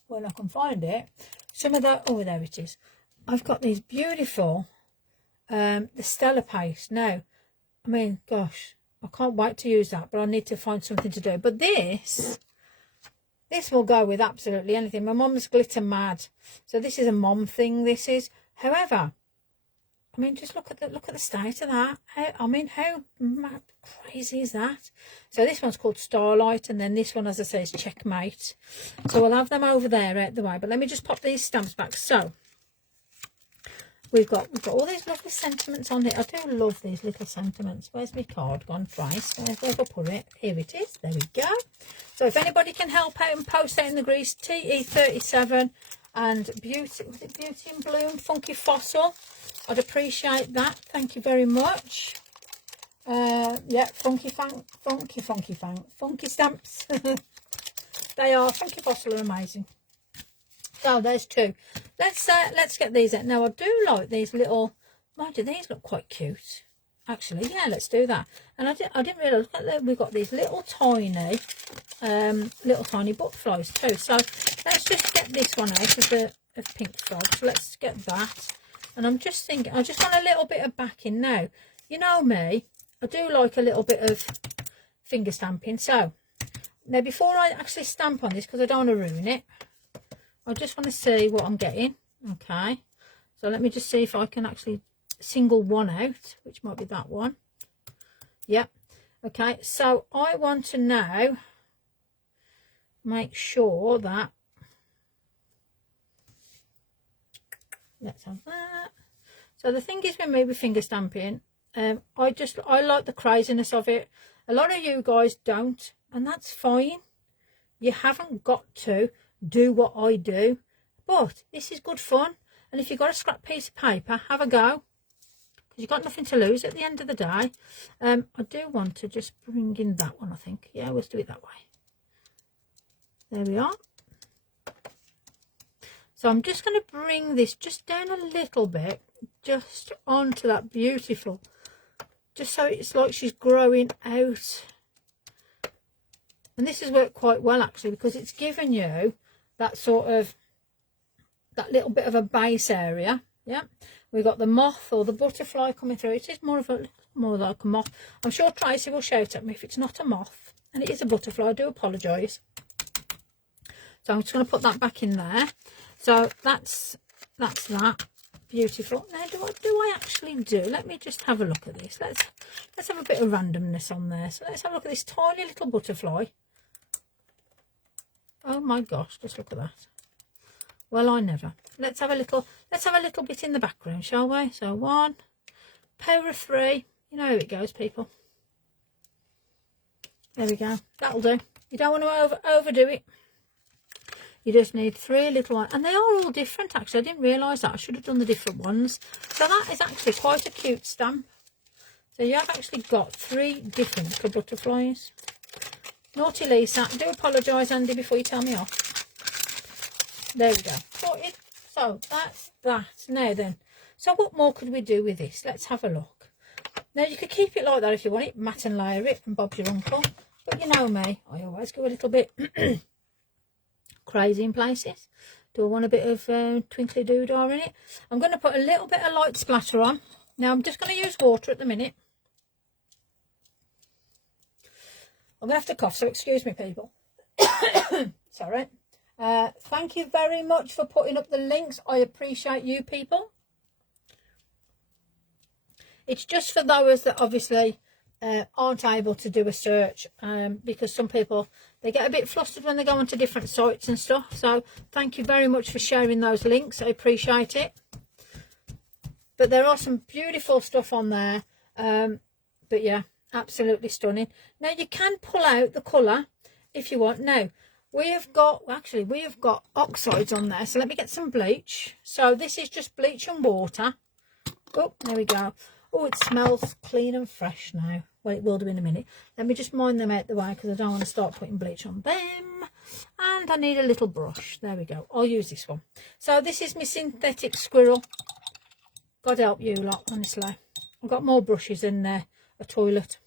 when I can find it, some of the, oh, there it is. I've got these beautiful, the Stella paste. Now, I mean, gosh, I can't wait to use that, but I need to find something to do. But this will go with absolutely anything. My mum's glitter mad, so this is a mom thing. This is, however, I mean, just look at the state of that. I mean, how mad crazy is that? So this one's called Starlight, and then this one, as I say, is Checkmate. So we'll have them over there out the way. But let me just pop these stamps back. So we've got all these lovely sentiments on here. I do love these little sentiments. Where's my card gone? Price. Where's I put it? Here it is. There we go. So if anybody can help out and post out in the grease, TE37 and Beauty, was it Beauty in Bloom, Funky Fossil? I'd appreciate that. Thank you very much. Yeah, funky stamps. They are. Funky Fossil are amazing. So there's 2. Let's get these out. Now I do like these little, mind you, these look quite cute. Actually, yeah, let's do that. And I didn't realise that we've got these little tiny butterflies too. So let's just get this one out of Pink Frog. So let's get that. And I'm just thinking, I just want a little bit of backing now. You know me, I do like a little bit of finger stamping. So now before I actually stamp on this, because I don't want to ruin it, I just want to see what I'm getting. Okay, so let me just see if I can actually single one out, which might be that one. Yep. Okay, so I want to now make sure that, let's have that. So the thing is with me with finger stamping, I like the craziness of it. A lot of you guys don't, and that's fine. You haven't got to do what I do, but this is good fun. And if you've got a scrap piece of paper, have a go. because you've got nothing to lose at the end of the day. I do want to just bring in that one, I think. Yeah, let's do it that way. There we are. So I'm just going to bring this just down a little bit, just onto that beautiful, just so it's like she's growing out. And this has worked quite well actually, because it's given you that sort of, that little bit of a base area. Yeah, we've got the moth or the butterfly coming through. It is more like a moth. I'm sure Tracy will shout at me if it's not a moth, and it is a butterfly. I do apologise. So I'm just going to put that back in there. So that's that. Beautiful. Now do I actually do? Let me just have a look at this. Let's have a bit of randomness on there. So let's have a look at this tiny little butterfly. Oh my gosh, just look at that. Well, I never. Let's have a little bit in the background, shall we? So 1, power of 3. You know how it goes, people. There we go. That'll do. You don't want to overdo it. You just need 3 little ones. And they are all different, actually. I didn't realise that. I should have done the different ones. So that is actually quite a cute stamp. So you have actually got 3 different little butterflies. Naughty Lisa. I do apologise, Andy, before you tell me off. There we go. Sorted. So that's that. Now then. So what more could we do with this? Let's have a look. Now you could keep it like that if you want it. Matte and layer it and Bob's your uncle. But you know me. I always go a little bit crazy in places. Do I want a bit of twinkly doodah in it? I'm going to put a little bit of light splatter on. Now I'm just going to use water at the minute. I'm going to have to cough, so excuse me, people. Sorry. Thank you very much for putting up the links. I appreciate you people. It's just for those that obviously aren't able to do a search, because some people, they get a bit flustered when they go onto different sites and stuff. So thank you very much for sharing those links. I appreciate it. But there are some beautiful stuff on there. But yeah, absolutely stunning. Now you can pull out the colour if you want. Now we have got oxides on there. So let me get some bleach. So this is just bleach and water. Oh, there we go. Oh, it smells clean and fresh now. Well, it will do in a minute. Let me just mine them out the way, because I don't want to start putting bleach on them. And I need a little brush. There we go. I'll use this one. So this is my synthetic squirrel. God help you lot, honestly. I've got more brushes in there, a toilet.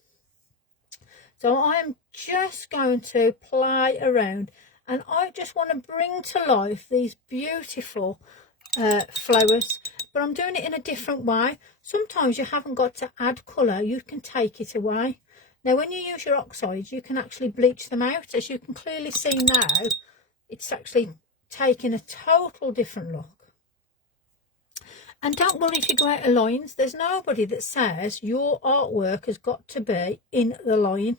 So I am just going to play around, and I just want to bring to life these beautiful flowers. But I'm doing it in a different way. Sometimes you haven't got to add colour, you can take it away. Now when you use your oxides, you can actually bleach them out. As you can clearly see now, it's actually taking a total different look. And don't worry if you go out of lines. There's nobody that says your artwork has got to be in the line.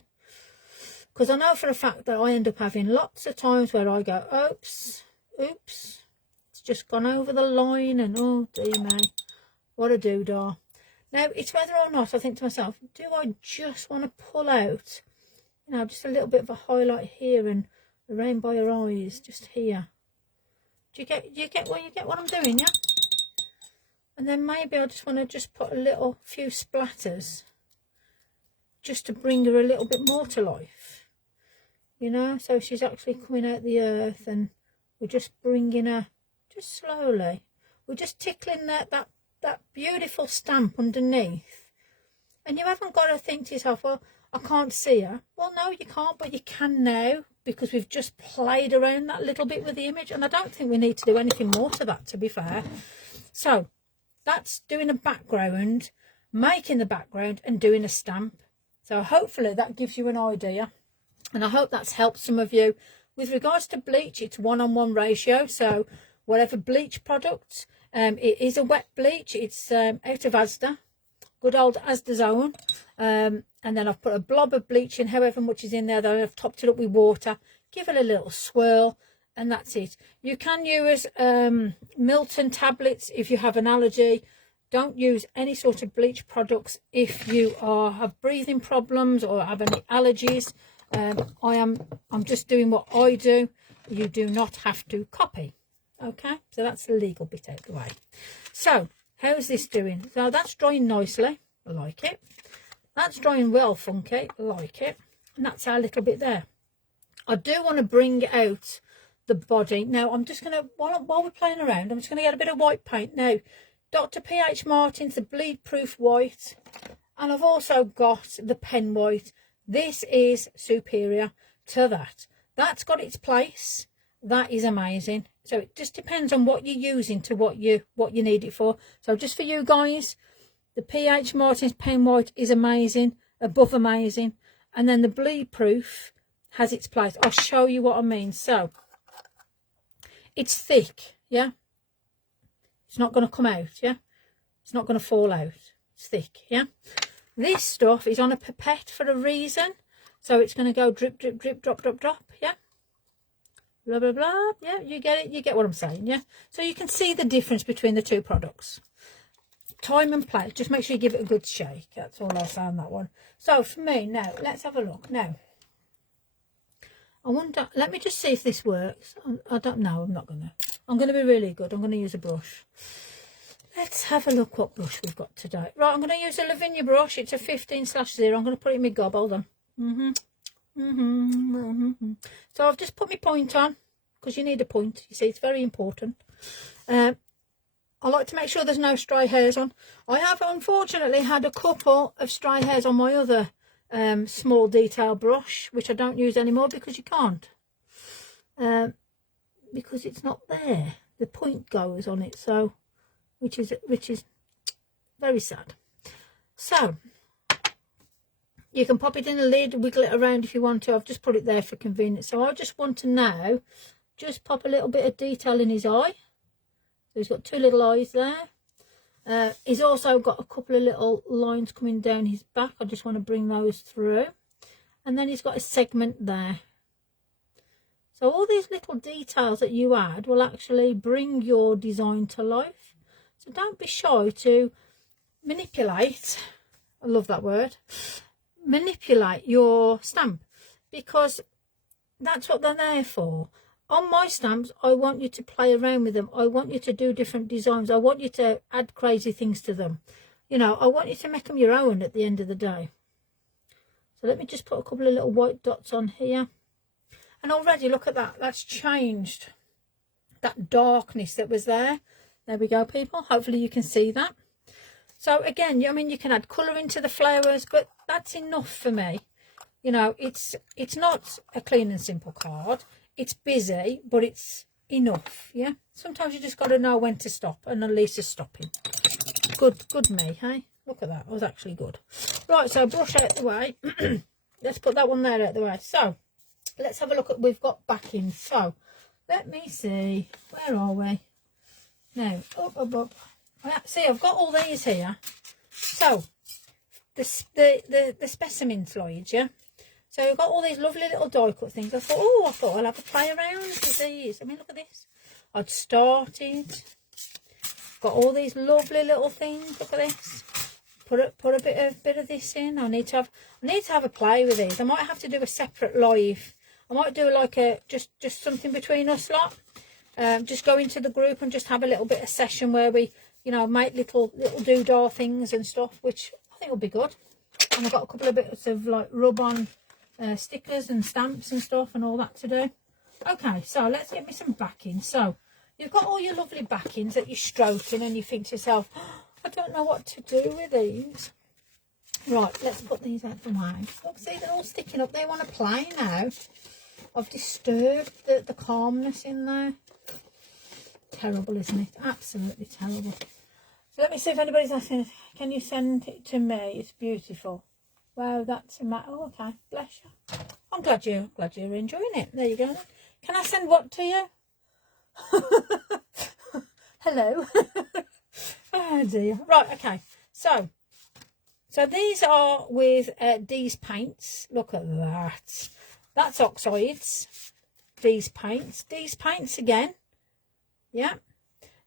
Because I know for a fact that I end up having lots of times where I go, oops, just gone over the line, and oh dear me, what a doodah. Now it's whether or not I think to myself, do I just want to pull out, you know, just a little bit of a highlight here and around by her eyes, just here. Do you get what I'm doing? Yeah. And then maybe I just want to just put a few splatters just to bring her a little bit more to life, you know. So she's actually coming out the earth, and we're just bringing her. Just slowly, we're just tickling that beautiful stamp underneath. And you haven't got to think to yourself, well, I can't see her. Well, no, you can't, but you can now, because we've just played around that little bit with the image. And I don't think we need to do anything more to that, to be fair. So that's doing a background, making the background and doing a stamp. So hopefully that gives you an idea. And I hope that's helped some of you. With regards to bleach, it's 1:1 ratio. So whatever bleach product, it is a wet bleach. It's out of Asda, good old Asda Zone. And then I've put a blob of bleach in, however much is in there. Then I've topped it up with water, give it a little swirl, and that's it. You can use Milton tablets if you have an allergy. Don't use any sort of bleach products if you have breathing problems or have any allergies. I'm just doing what I do. You do not have to copy. Okay, so that's the legal bit out of the way. So How's this doing? So that's drying nicely. I like it. That's drying well funky. I like it. And that's our little bit there. I do want to bring out the body. Now, I'm just going to, while we're playing around, I'm just going to get a bit of white paint. Now, Dr. P.H. Martin's the bleed proof white. And I've also got the pen white. This is superior to that. That's got its place. That is amazing. So it just depends on what you're using to what you need it for. So just for you guys, the P.H. Martin's pen white is amazing, above amazing. And then the bleed proof has its place. I'll show you what I mean. So it's thick, yeah. It's not going to come out, yeah. It's not going to fall out. It's thick, yeah. This stuff is on a pipette for a reason. So it's going to go drip, drip, drip, drop, drop, drop, yeah. Blah, blah, blah. Yeah, you get it. You get what I'm saying, yeah. So you can see the difference between the two products. Time and place. Just make sure you give it a good shake. That's all I'll say on that one. So for me, now, let's have a look. Now, I wonder, let me just see if this works. I don't know. I'm not going to. I'm going to be really good. I'm going to use a brush. Let's have a look what brush we've got today. Right, I'm going to use a Lavinia brush. It's a 15/0. I'm going to put it in my gob. Hold on. So I've just put my point on, because you need a point. You see, it's very important. I like to make sure there's no stray hairs on. I have unfortunately had a couple of stray hairs on my other small detail brush, which I don't use anymore because you can't. Because it's not there. The point goes on it, so which is very sad. So you can pop it in a lid, wiggle it around if you want to. I've just put it there for convenience. So I just want to now just pop a little bit of detail in his eye. So he's got two little eyes there. He's also got a couple of little lines coming down his back. I just want to bring those through. And then he's got a segment there. So all these little details that you add will actually bring your design to life. So don't be shy to manipulate. I love that word. Manipulate your stamp, because that's what they're there for. On my stamps, I want you to play around with them. I want you to do different designs. I want you to add crazy things to them. You know, I want you to make them your own at the end of the day. So let me just put a couple of little white dots on here. And already, look at that. That's changed that darkness that was there. There we go, people. Hopefully you can see that. So again, I mean, you can add colour into the flowers, but that's enough for me. You know, it's not a clean and simple card. It's busy, but it's enough, yeah? Sometimes you just got to know when to stop, and Lisa's stopping. Good me, hey? Look at that. I was actually good. Right, so brush out the way. Let's put that one there out the way. So, let's have a look at, we've got backing. So, let me see. Where are we? Now, up. See, I've got all these here. So, the specimen slides, yeah? So I've got all these lovely little die cut things. I thought I'll have a play around with these. I mean, look at this. I'd started. Got all these lovely little things. Look at this. Put a bit of this in. I need to have a play with these. I might have to do a separate live. I might do like a just something between us lot. Just go into the group and just have a little bit of session where we, you know, make little doodah things and stuff, which I think will be good. And I've got a couple of bits of like rub on stickers and stamps and stuff and all that to do. Okay, so let's get me some backing. So you've got all your lovely backings that you're stroking, and you think to yourself, oh, I don't know what to do with these. Right, let's put these out the way. Look, see, they're all sticking up. They want to play now. I've disturbed the calmness in there. Terrible, isn't it? Absolutely terrible. So let me see if anybody's asking, can you send it to me? It's beautiful. Wow, that's a matter. Oh, okay, bless you. I'm glad you're enjoying it. There you go. Can I send what to you? Hello. Oh dear. Right, okay. So these are with these paints. Look at that. That's oxides. These paints again. Yeah.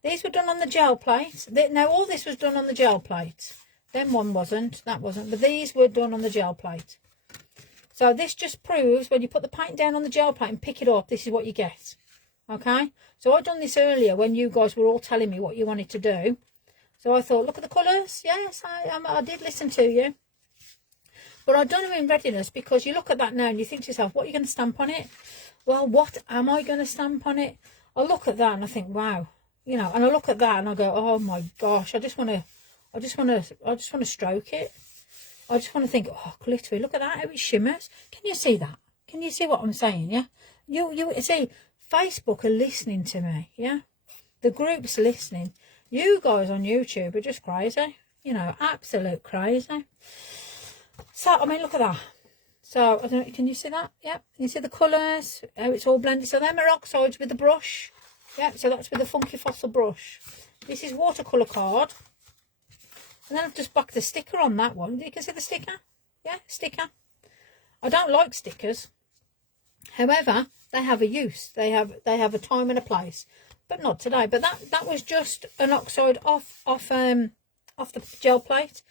These were done on the gel plate. Now all this was done on the gel plate. Then one wasn't, that wasn't, but these were done on the gel plate. So this just proves when you put the paint down on the gel plate and pick it up, this is what you get. Okay, so I've done this earlier when you guys were all telling me what you wanted to do. So I thought, look at the colours. Yes, I did listen to you. But I've done them in readiness, because you look at that now and you think to yourself, what are you going to stamp on it? Well, what am I going to stamp on it? I look at that and I think, wow, you know, and I look at that and I go, oh my gosh, I just want to stroke it. I just want to think, oh, glittery, look at that, how it shimmers. Can you see that? Can you see what I'm saying? Yeah. You see, Facebook are listening to me. Yeah. The group's listening. You guys on YouTube are just crazy. You know, absolute crazy. So, I mean, look at that. So, I don't know, can you see that? Yeah. You see the colours, how it's all blended. So, they're my oxides with the brush. Yeah, so that's with the Funky Fossil brush. This is watercolour card. And then I've just backed the sticker on that one. You can see the sticker? Yeah, sticker. I don't like stickers. However, they have a use. They have a time and a place. But not today. But that was just an oxide off the gel plate.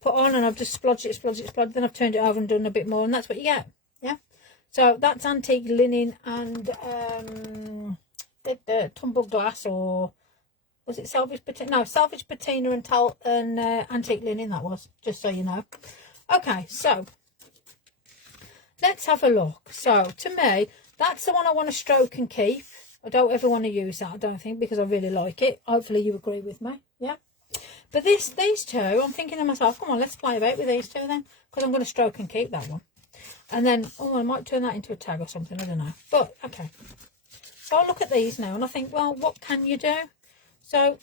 Put on, and I've just splodged it. Then I've turned it over and done a bit more, and that's what you get. Yeah. So that's antique linen and the tumbled glass, or was it salvage patina? No, salvage patina and antique linen. That was, just so you know. Okay, so let's have a look. So to me, that's the one I want to stroke and keep. I don't ever want to use that, I don't think, because I really like it. Hopefully you agree with me. Yeah. But these two, I'm thinking to myself, come on, let's play about with these two then, because I'm going to stroke and keep that one. And then, oh, I might turn that into a tag or something, I don't know. But, okay. So I look at these now and I think, well, what can you do? So,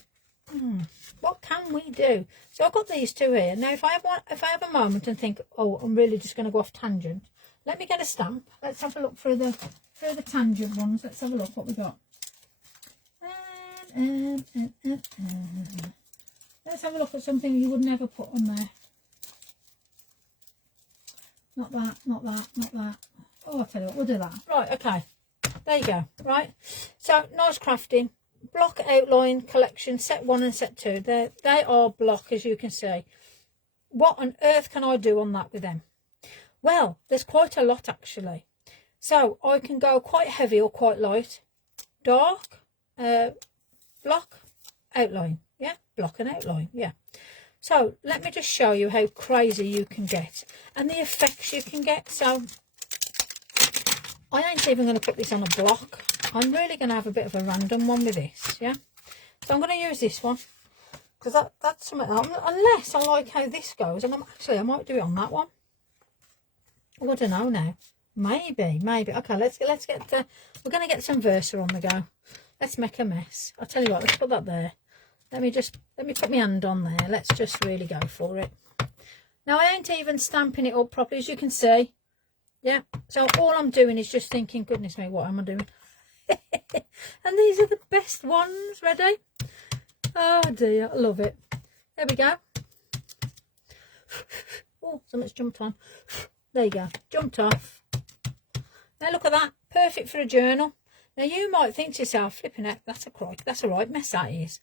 what can we do? So I've got these two here. Now, if I have a moment and think, oh, I'm really just going to go off tangent, let me get a stamp. Let's have a look through the tangent ones. Let's have a look what we got. Let's have a look at something you would never put on there. Not that, not that, not that. Oh, I'll tell you what, we'll do that. Right, okay. There you go. Right. So, nice crafting. Block outline collection, set 1 and set 2. They are block, as you can see. What on earth can I do on that with them? Well, there's quite a lot, actually. So, I can go quite heavy or quite light. Dark, block, outline. Yeah, block and outline, yeah. So let me just show you how crazy you can get and the effects you can get. So I ain't even going to put this on a block. I'm really going to have a bit of a random one with this, yeah. So I'm going to use this one because that's something else. Unless I like how this goes, and I might do it on that one. Oh, I don't know now. Maybe. Okay, let's get the. We're going to get some Versa on the go. Let's make a mess. I'll tell you what. Let's put that there. Let me put my hand on there. Let's just really go for it. Now, I ain't even stamping it up properly, as you can see. Yeah. So all I'm doing is just thinking, goodness me, what am I doing? And these are the best ones. Ready? Oh dear, I love it. There we go. Oh, something's jumped on. There you go. Jumped off. Now look at that. Perfect for a journal. Now you might think to yourself, flipping it, that's a right mess that is.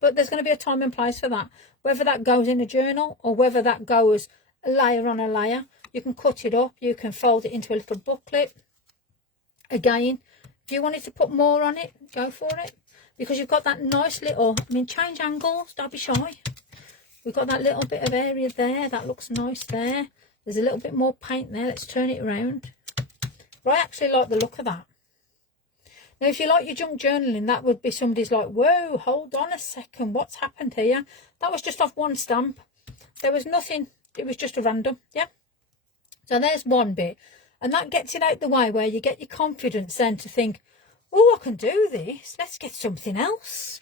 But there's going to be a time and place for that. Whether that goes in a journal or whether that goes a layer on a layer. You can cut it up. You can fold it into a little booklet. Again, if you wanted to put more on it, go for it. Because you've got that nice little, change angles. Don't be shy. We've got that little bit of area there. That looks nice there. There's a little bit more paint there. Let's turn it around. But I actually like the look of that. Now, if you like your junk journaling, that would be somebody's like, whoa, hold on a second, what's happened here? That was just off one stamp. There was nothing, it was just a random, yeah? So there's one bit. And that gets it out the way where you get your confidence then to think, oh, I can do this. Let's get something else,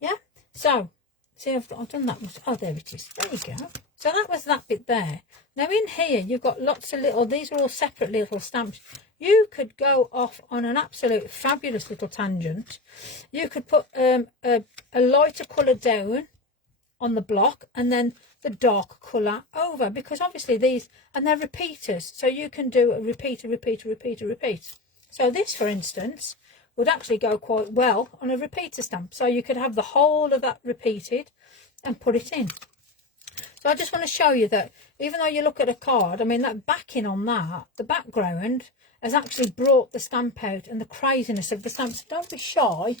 yeah? So, see, I've done that. Oh, there it is. There you go. So that was that bit there. Now, in here, you've got lots of little, these are all separate little stamps. You could go off on an absolute fabulous little tangent. You could put a lighter colour down on the block and then the dark colour over, because obviously these, and they're repeaters. So you can do a repeat. So this, for instance, would actually go quite well on a repeater stamp. So you could have the whole of that repeated and put it in. So I just want to show you that even though you look at a card, that backing on that, the background has actually brought the stamp out and the craziness of the stamp. So don't be shy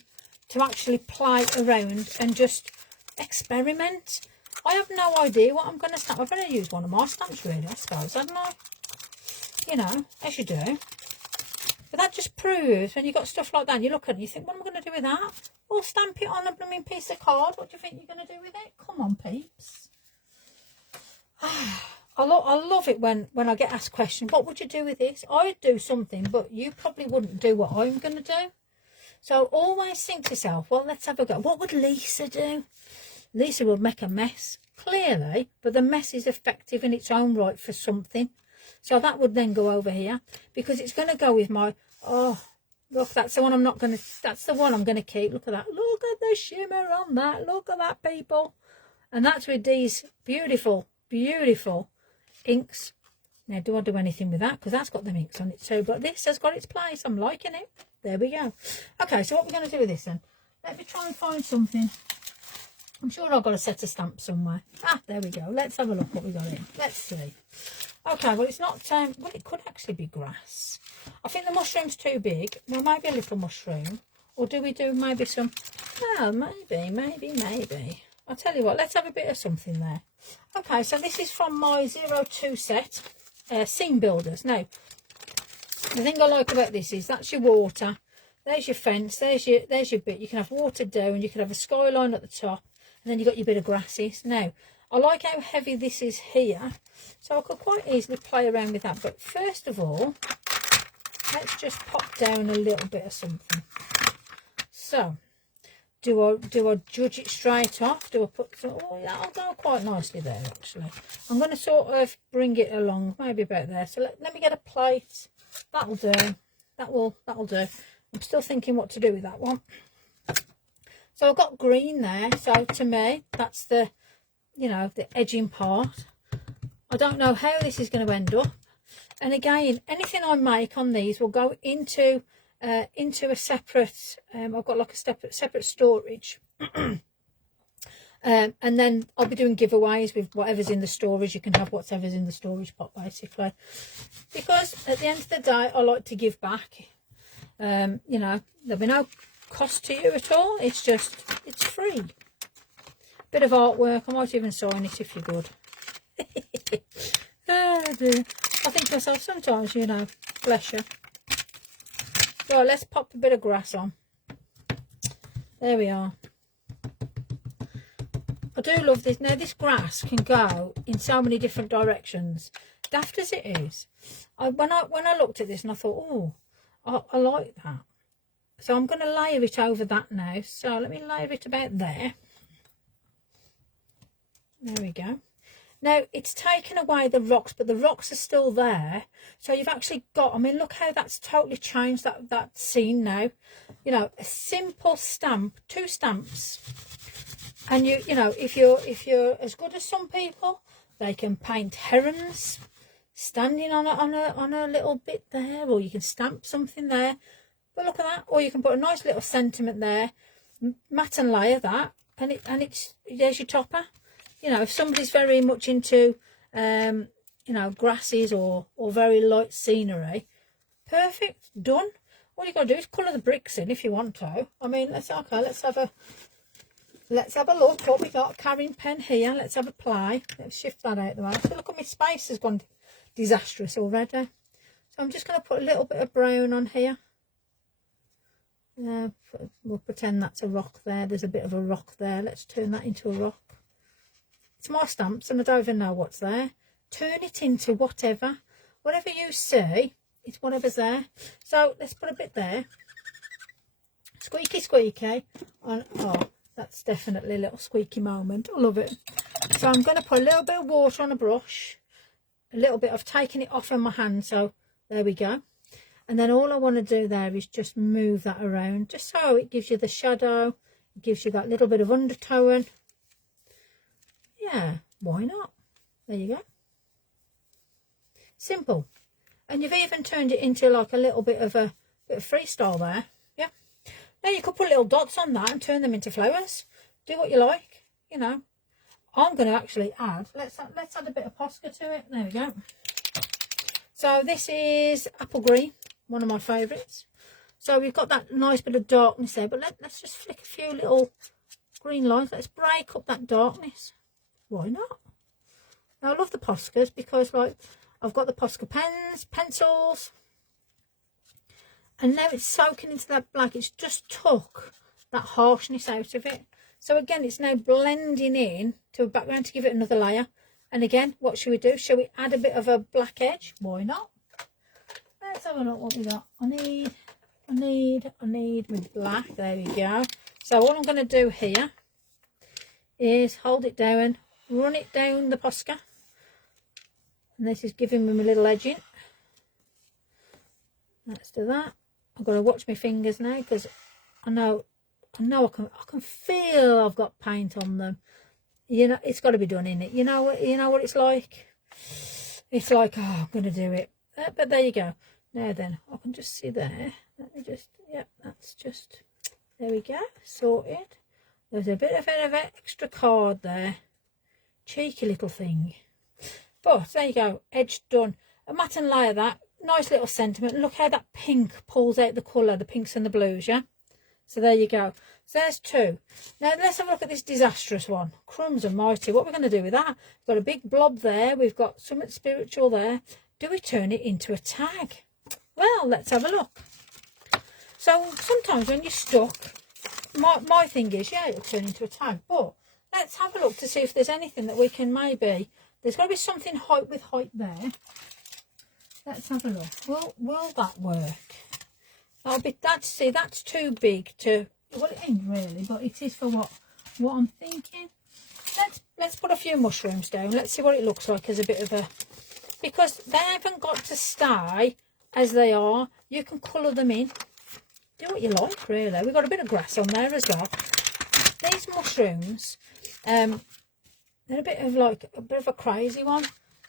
to actually play around and just experiment. I have no idea what I'm going to stamp. I've better use one of my stamps really, I suppose, haven't I? You know, as you do. But that just proves when you've got stuff like that and you look at it and you think, what am I going to do with that? Well, stamp it on a blooming piece of card. What do you think you're going to do with it? Come on, peeps. I love it when I get asked questions, what would you do with this? I'd do something, but you probably wouldn't do what I'm going to do. So always think to yourself, well, let's have a go. What would Lisa do? Lisa would make a mess, clearly, but the mess is effective in its own right for something. So that would then go over here, because it's going to go with my, oh, look, that's the one that's the one I'm going to keep. Look at that. Look at the shimmer on that. Look at that, people. And that's with these beautiful, beautiful inks. Now, do I do anything with that? Because that's got them inks on it too. But this has got its place. I'm liking it. There we go. Okay, so what we're going to do with this then? Let me try and find something. I'm sure I've got a set of stamps somewhere. Ah, there we go. Let's have a look what we got in. Let's see. Okay, well, it's not, well, it could actually be grass. I think the mushroom's too big. Well, maybe a little mushroom. Or do we do maybe some, well, maybe. I'll tell you what, let's have a bit of something there. Okay, so this is from my 02 set, Scene Builders. Now, the thing I like about this is that's your water. There's your fence, there's your bit. You can have water down, you can have a skyline at the top, and then you've got your bit of grasses. Now, I like how heavy this is here, so I could quite easily play around with that. But first of all, let's just pop down a little bit of something. So, do I judge it straight off? Do I put some, oh, that'll go quite nicely there, actually. I'm going to sort of bring it along, maybe about there. So let me get a plate. That'll do. That'll do. I'm still thinking what to do with that one. So I've got green there. So to me, that's the, you know, the edging part. I don't know how this is going to end up. And again, anything I make on these will go into a separate, I've got like a separate storage. And then I'll be doing giveaways with whatever's in the storage. You can have whatever's in the storage pot, basically. Because at the end of the day, I like to give back. You know, there'll be no cost to you at all. It's just, it's free. Bit of artwork. I might even sign it if you're good. Oh dear. I think to myself sometimes, you know, bless you. Right, let's pop a bit of grass on. There we are. I do love this. Now, this grass can go in so many different directions. Daft as it is. When I looked at this and I thought, oh, I like that. So I'm going to layer it over that now. So let me layer it about there. There we go. Now, it's taken away the rocks, but the rocks are still there. So you've actually got, I mean, look how that's totally changed that scene now. You know, a simple stamp, 2 stamps. And you know, if you're as good as some people, they can paint herons standing on a little bit there, or you can stamp something there. But look at that. Or you can put a nice little sentiment there, mat and layer that, and it's there's your topper. You know, if somebody's very much into, you know, grasses or very light scenery, perfect, done. All you got to do is colour the bricks in if you want to. I mean, let's have a look what we got. Carrying pen here. Let's have a play. Let's shift that out of the way. So look at my space has gone disastrous already. So I'm just going to put a little bit of brown on here. We'll pretend that's a rock there. There's a bit of a rock there. Let's turn that into a rock. It's my stamps and I don't even know what's there. Turn it into whatever you see, it's whatever's there. So let's put a bit there. Squeaky squeaky. Oh, that's definitely a little squeaky moment. I love it. So I'm going to put a little bit of water on a brush, a little bit of taking it off from my hand. So there we go. And then all I want to do there is just move that around, just so it gives you the shadow, it gives you that little bit of undertone. Yeah, why not? There you go. Simple. And you've even turned it into like a little bit of freestyle there. Yeah. Now you could put little dots on that and turn them into flowers. Do what you like, you know. I'm going to actually add, let's add a bit of Posca to it. There we go. So this is apple green, one of my favourites. So we've got that nice bit of darkness there, but let's just flick a few little green light. Let's break up that darkness. Why not? Now, I love the Poscas because, like, I've got the Posca pens, pencils, and now it's soaking into that black. It's just took that harshness out of it. So again, it's now blending in to a background to give it another layer. And again, what should we do? Shall we add a bit of a black edge? Why not? Let's have a look what we got. I need with black. There we go. So what I'm going to do here is hold it down, run it down the Posca. And this is giving me a little edging. Let's do that. I've got to watch my fingers now because I know I can feel I've got paint on them. You know, it's got to be done, in it. You know what it's like. It's like, oh, I'm going to do it. But there you go. Now then, I can just see there. Let me just, yep, that's just, there we go, sorted. There's a bit of extra card there. Cheeky little thing. But there you go, edge done. A matte and layer that. Nice little sentiment. Look how that pink pulls out the colour, the pinks and the blues, yeah? So there you go. So there's two. Now let's have a look at this disastrous one. Crumbs almighty. What are we going to do with that? We've got a big blob there. We've got something spiritual there. Do we turn it into a tag? Well, let's have a look. So sometimes when you're stuck, my thing is, yeah, it'll turn into a tag. But let's have a look to see if there's anything that we can maybe... There's got to be something height with height there. Let's have a look. Will that work? That's too big to... Well, it ain't really, but it is for what I'm thinking. Let's put a few mushrooms down. Let's see what it looks like as a bit of a... Because they haven't got to stay as they are. You can colour them in. Do what you like, really. We've got a bit of grass on there as well. These mushrooms, they're a bit of a crazy one,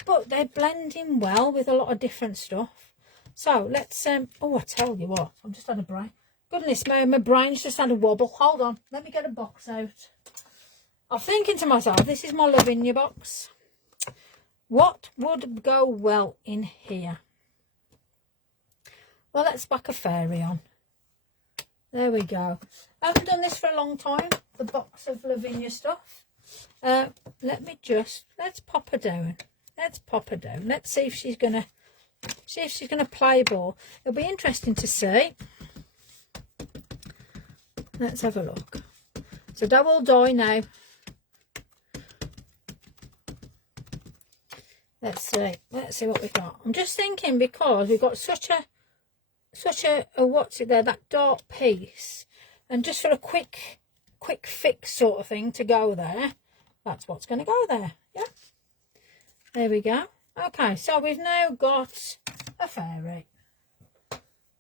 but they blend in well with a lot of different stuff. So let's, oh, I tell you what, I've just had a break. Goodness me, my brain's just had a wobble. Hold on, let me get a box out. I'm thinking to myself, this is my Lavinia box. What would go well in here? Well, let's whack a fairy on. There we go. I haven't done this for a long time, the box of Lavinia stuff. Let's pop her down. Let's pop her down. Let's see if she's gonna play ball. It'll be interesting to see. Let's have a look. So that will die now. Let's see what we've got. I'm just thinking, because we've got such a what's it there, that dark piece, and just for a quick fix sort of thing to go there, that's what's going to go there. Yeah, there we go. Okay, so we've now got a fairy.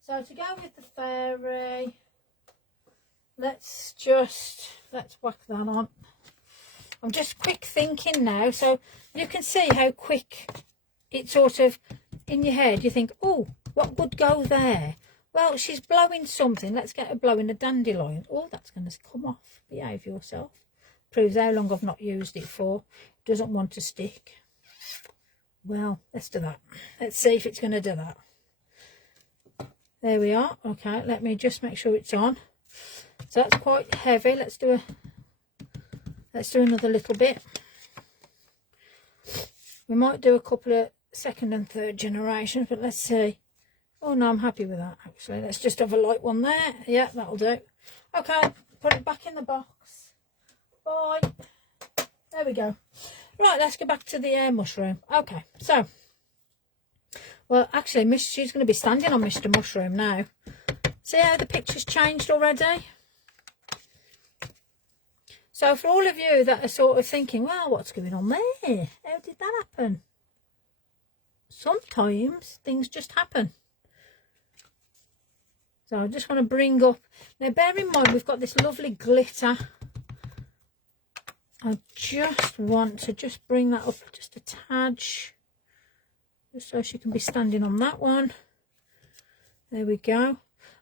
So to go with the fairy, let's whack that on. I'm just quick thinking now, so you can see how quick it sort of, in your head, you think, oh, what would go there? Well, she's blowing something. Let's get her blowing a dandelion. Oh, that's going to come off. Behave yourself. Proves how long I've not used it for. Doesn't want to stick. Well, let's do that. Let's see if it's going to do that. There we are. Okay, let me just make sure it's on. So that's quite heavy. Let's do another little bit. We might do a couple of second and third generations, but let's see. Oh no, I'm happy with that actually. Let's just have a light one there. Yeah, that'll do. Okay, put it back in the box. Bye. There we go. Right, let's go back to the mushroom. Okay, so, well, actually, she's going to be standing on Mr. Mushroom now. See how the picture's changed already? So for all of you that are sort of thinking, well, what's going on there? How did that happen? Sometimes things just happen. So I just want to bring up, now bear in mind we've got this lovely glitter. I just want to just bring that up just a tad, just so she can be standing on that one. There we go.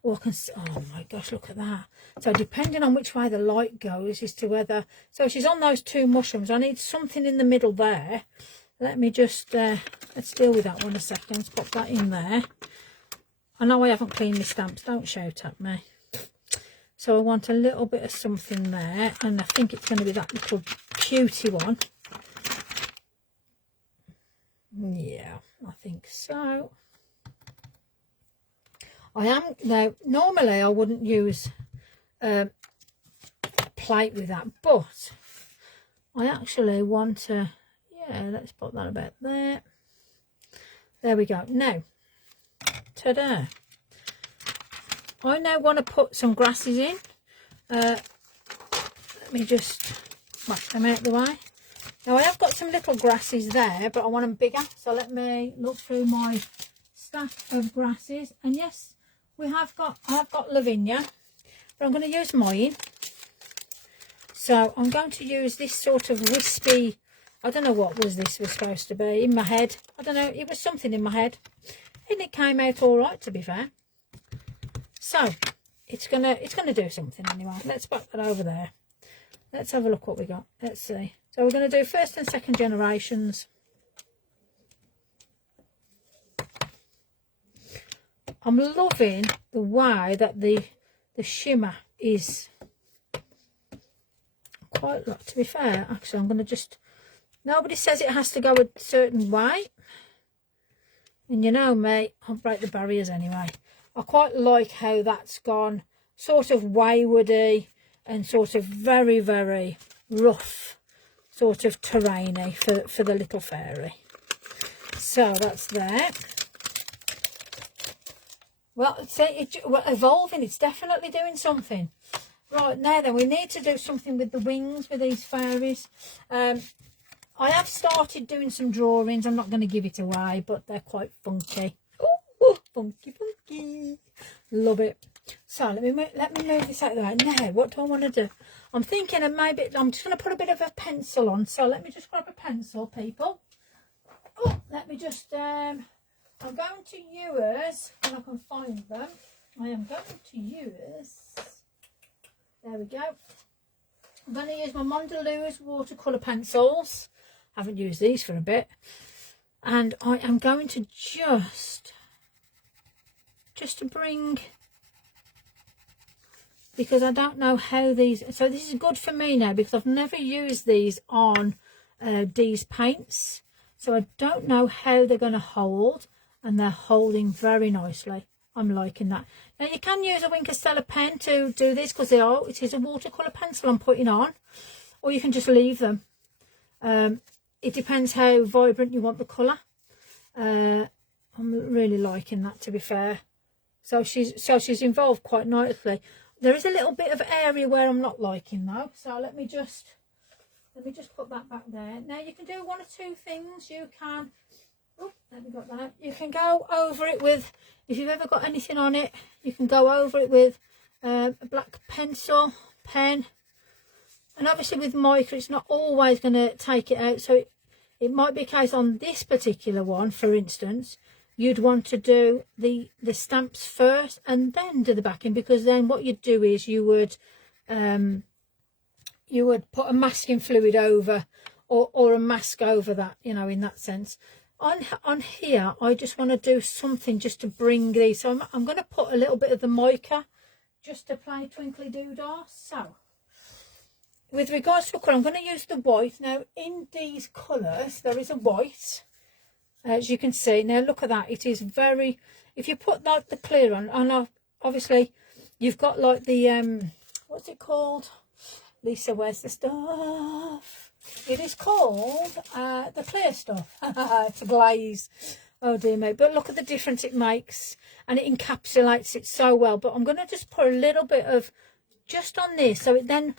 Oh, I can see, oh my gosh, look at that. So depending on which way the light goes as to whether, so she's on those two mushrooms. I need something in the middle there. Let me just, let's deal with that one a second. Let's pop that in there. I know I haven't cleaned my stamps. Don't shout at me. So I want a little bit of something there, and I think it's going to be that little cutie one. Yeah, I think so. I am now, normally I wouldn't use a plate with that, but I actually want to, yeah, let's put that about there. There we go. Now, ta-da. I now want to put some grasses in. Let me just whack them out of the way. Now I have got some little grasses there, but I want them bigger. So let me look through my stack of grasses. And yes, I have got Lavinia, but I'm going to use mine. So I'm going to use this sort of wispy, I don't know what this was supposed to be, in my head. I don't know, it was something in my head. And it came out all right, to be fair. So it's gonna do something anyway. Let's put that over there. Let's have a look what we got. Let's see. So we're going to do first and second generations. I'm loving the way that the shimmer is quite a lot, to be fair. Actually, I'm going to just, nobody says it has to go a certain way. And you know me, I'll break the barriers anyway. I quite like how that's gone sort of waywardy and sort of very, very rough, sort of terrainy for the little fairy. So that's there. Well, well, evolving, it's definitely doing something. Right, now then, we need to do something with the wings with these fairies. I have started doing some drawings. I'm not going to give it away, but they're quite funky. Ooh, funky, funky. Love it. So let me move this out of the way. Now, what do I want to do? I'm thinking of maybe, I'm just going to put a bit of a pencil on. So let me just grab a pencil, people. Oh, let me just, I'm going to use, when I can find them, I am going to use, there we go. I'm going to use my Mondelez watercolour pencils. Haven't used these for a bit. And I am going to just to bring, because I don't know how these, so this is good for me now because I've never used these on these paints. So I don't know how they're going to hold, and they're holding very nicely. I'm liking that. Now you can use a Wink of Stella pen to do this because it is a watercolour pencil I'm putting on, or you can just leave them. It depends how vibrant you want the colour. I'm really liking that, to be fair. So she's involved quite nicely. There is a little bit of area where I'm not liking though. So let me just put that back there. Now you can do one or two things. You can, oh, let me got that. You can go over it with, if you've ever got anything on it, you can go over it with a black pencil, pen. And obviously with mica, it's not always going to take it out. So it might be a case on this particular one, for instance, you'd want to do the stamps first and then do the backing, because then what you'd do is you would put a masking fluid over or a mask over that, you know, in that sense. On here, I just want to do something just to bring these. So I'm going to put a little bit of the mica just to play Twinkly Doodah. So with regards to colour, I'm going to use the white. Now in these colours, there is a white. As you can see, now look at that. It is very, if you put like the clear on, and obviously you've got like the, what's it called? Lisa, where's the stuff? It is called the clear stuff. It's a glaze. Oh dear me. But look at the difference it makes, and it encapsulates it so well. But I'm going to just put a little bit of just on this, so it then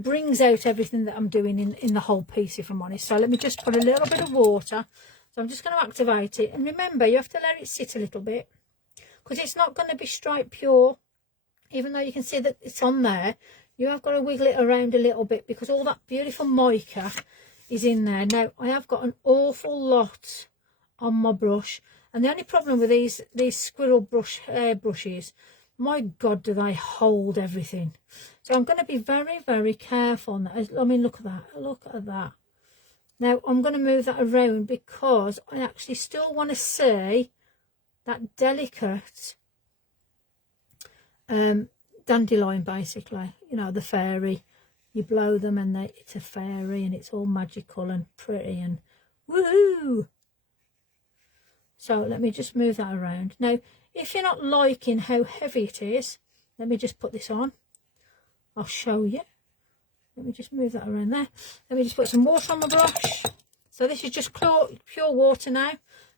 brings out everything that I'm doing in the whole piece, if I'm honest. So let me just put a little bit of water. So I'm just going to activate it. And remember, you have to let it sit a little bit, because it's not going to be straight pure. Even though you can see that it's on there, you have got to wiggle it around a little bit, because all that beautiful mica is in there. Now, I have got an awful lot on my brush. And the only problem with these squirrel brush brushes, my God, do they hold everything. So I'm going to be very, very careful on that. I mean, look at that. Look at that. Now, I'm going to move that around because I actually still want to see that delicate dandelion, basically, you know, the fairy. You blow them and it's a fairy and it's all magical and pretty and woohoo. So let me just move that around. Now, if you're not liking how heavy it is, let me just put this on. I'll show you. Let me just move that around there. Let me just put some water on my brush. So this is just pure water now.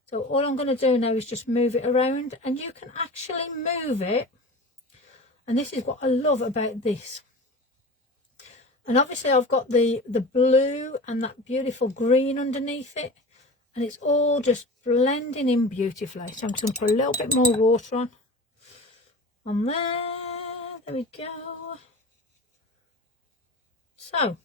So all I'm going to do now is just move it around, and you can actually move it. And this is what I love about this. And obviously I've got the blue and that beautiful green underneath it. And it's all just blending in beautifully. So I'm just going to put a little bit more water on there. There we go. So